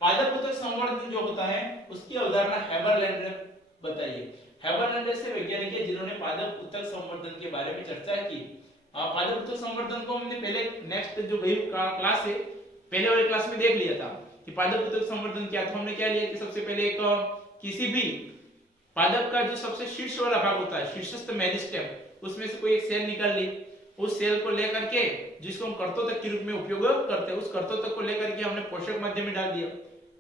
पादप उत्तक संवर्धन जो होता है उसकी अवधारणा हेबरलैंड ने बताई है। हेबरलैंड ऐसे वैज्ञानिक है जिन्होंने पादप उत्तक संवर्धन के बारे में चर्चा की। पादप उत्तक संवर्धन को हमने पहले नेक्स्ट जो गई क्लास है पहले वाली क्लास में देख लिया था कि पादप उत्तक संवर्धन क्या था। हमने क्या लिया कि सबसे पहले एक किसी भी पादप का जो सबसे शीर्ष वाला भाग होता है, शीर्षस्थ मेरिस्टेम, उसमें से कोई एक सेल निकाल ली, उस सेल को लेकर के जिसको हम कर्तोतक के रूप में उपयोग करते हैं, उस कर्तोतक को लेकर के हमने पोषक माध्यम में डाल दिया।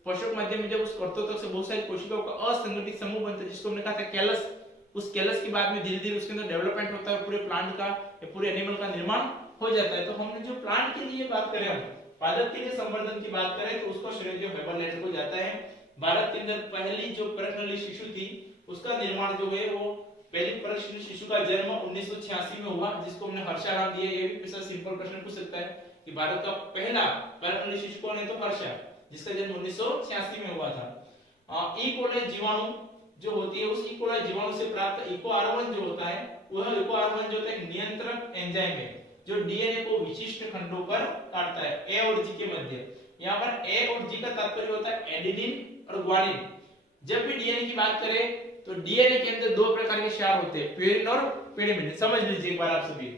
पोषक माध्यम में जब उस कर्तोतक से बहुत सारी कोशिकाओं का असंगठित समूह बनता है जिसको हमने कहा था कैलस, उस कैलस के बाद में धीरे धीरे उसके अंदर डेवलपमेंट होता है, पूरे प्लांट का या पूरे एनिमल का निर्माण हो जाता है। तो हमने जो प्लांट के लिए बात करें, हम पादप के लिए संवर्धन की बात करें तो उसका श्रेय जो हेबरलैंड को जाता है। भारत के अंदर पहली जो परखनली शिशु थी उसका निर्माण जो है वो पहली परखनली शिशु का जन्म 1986 में हुआ जिसको हमने हर्षा नाम दिया। ये भी ऐसा सिंपल प्रश्न पूछ सकता है कि भारत का पहला परखनली शिशु कौन है, तो हर्षा, जिसका जन्म 1986 में हुआ था। ई कोलाई जीवाणु जो होती है उस ई कोलाई जीवाणु से प्राप्त इको आर1 जो होता है वह इको आर1 जो होता है नियंत्रक एंजाइम है जो डीएनए को विशिष्ट खंडों पर काटता है ए और जी के मध्य। यहाँ पर ए और जी का तात्पर्य होता है एडेनिन और ग्वानिन। जब भी डीएनए की बात करें तो डीएनए के अंदर दो प्रकार के क्षार होते हैं, प्यूरिन और पिरिमिडिन। समझ लीजिए एक बार आप सभी,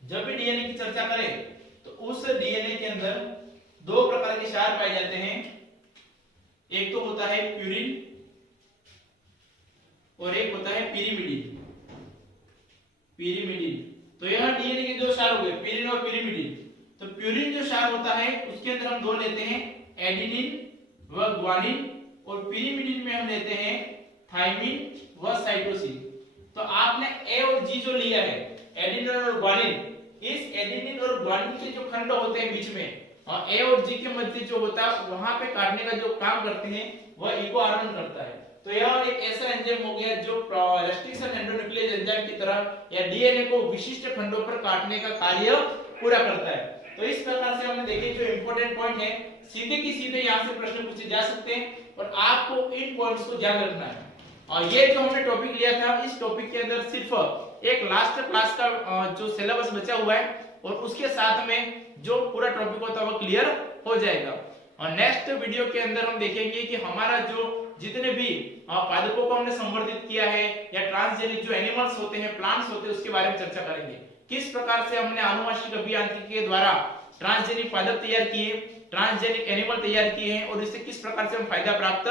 जब भी डीएनए की चर्चा करें तो उस डीएनए के अंदर दो प्रकार के क्षार पाए जाते हैं। एक तो होता है प्यूरिन और एक होता है पिरिमिडिन। तो यह डीएनए के दो क्षार हुए, प्यूरिन और पिरिमिडिन। तो प्यूरिन जो क्षार होता है उसके अंदर हम दो लेते हैं, एडेनिन व ग्वानिन, और पिरिमिडिन में हम लेते हैं थायमिन व साइटोसिन। तो आपने ए और जी जो लिया है, एडेनिन और ग्वानिन, इस एडेनिन और ग्वानिन के जो खंड होते हैं बीच में ए और जी के मध्य जो होता है वहां पे काटने का जो काम करते हैं वह इको आर1 करता है। तो यह एक ऐसा एंजाइम हो गया जो रेस्ट्रिक्शन एंडोन्यूक्लियस एंजाइम की तरह या डीएनए को विशिष्ट खंडों पर काटने का कार्य पूरा करता है। तो इस प्रकार से हमने देखे जो इंपॉर्टेंट पॉइंट है सीधे की सीधे यहाँ से प्रश्न पूछे जा सकते हैं और आपको इन पॉइंट्स को ध्यान रखना है। और ये जो हमने टॉपिक लिया था इस टॉपिक के अंदर सिर्फ एक लास्ट क्लास का जो सिलेबस बचा हुआ है और उसके साथ में जो पूरा टॉपिक होता है वो क्लियर हो जाएगा। और नेक्स्ट वीडियो के अंदर हम देखेंगे कि हमारा जो जितने भी पादपों को हमने संवर्धित किया है या ट्रांसजेनिक जो एनिमल्स होते हैं, प्लांट्स होते हैं, उसके बारे में चर्चा करेंगे। किस प्रकार से हमने आनुवंशिक अभियांत्रिकी के द्वारा ट्रांसजेनिक पादप तैयार किए, ट्रांसजेनिक एनिमल तैयार किए हैं और इससे किस प्रकार से हम फायदा प्राप्त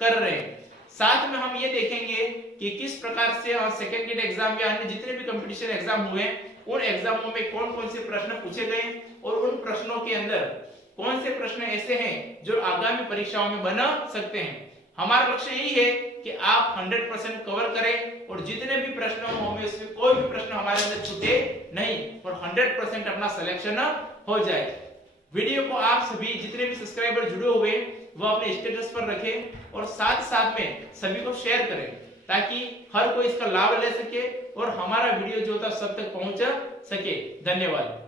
कर रहे हैं। साथ में हम ये देखेंगे कि किस प्रकार से सेकंड गेट एग्जाम या अन्य जितने भी कंपटीशन एग्जाम हुए उन एग्जामों में कौन कौन से प्रश्न पूछे गए और उन प्रश्नों के अंदर कौन से प्रश्न ऐसे हैं जो आगामी परीक्षाओं में बन सकते हैं। हमारा लक्ष्य यही है कि आप 100% कवर करें और जितने भी प्रश्न हो हमें उसमें कोई भी प्रश्न हमारे अंदर छूटे नहीं और 100% अपना सिलेक्शन हो जाए। वीडियो को आप सभी जितने भी सब्सक्राइबर जुड़े हुए वो अपने स्टेटस पर रखें और साथ में सभी को शेयर करें ताकि हर कोई इसका लाभ ले सके और हमारा वीडियो जो होता है सब तक पहुंच सके। धन्यवाद।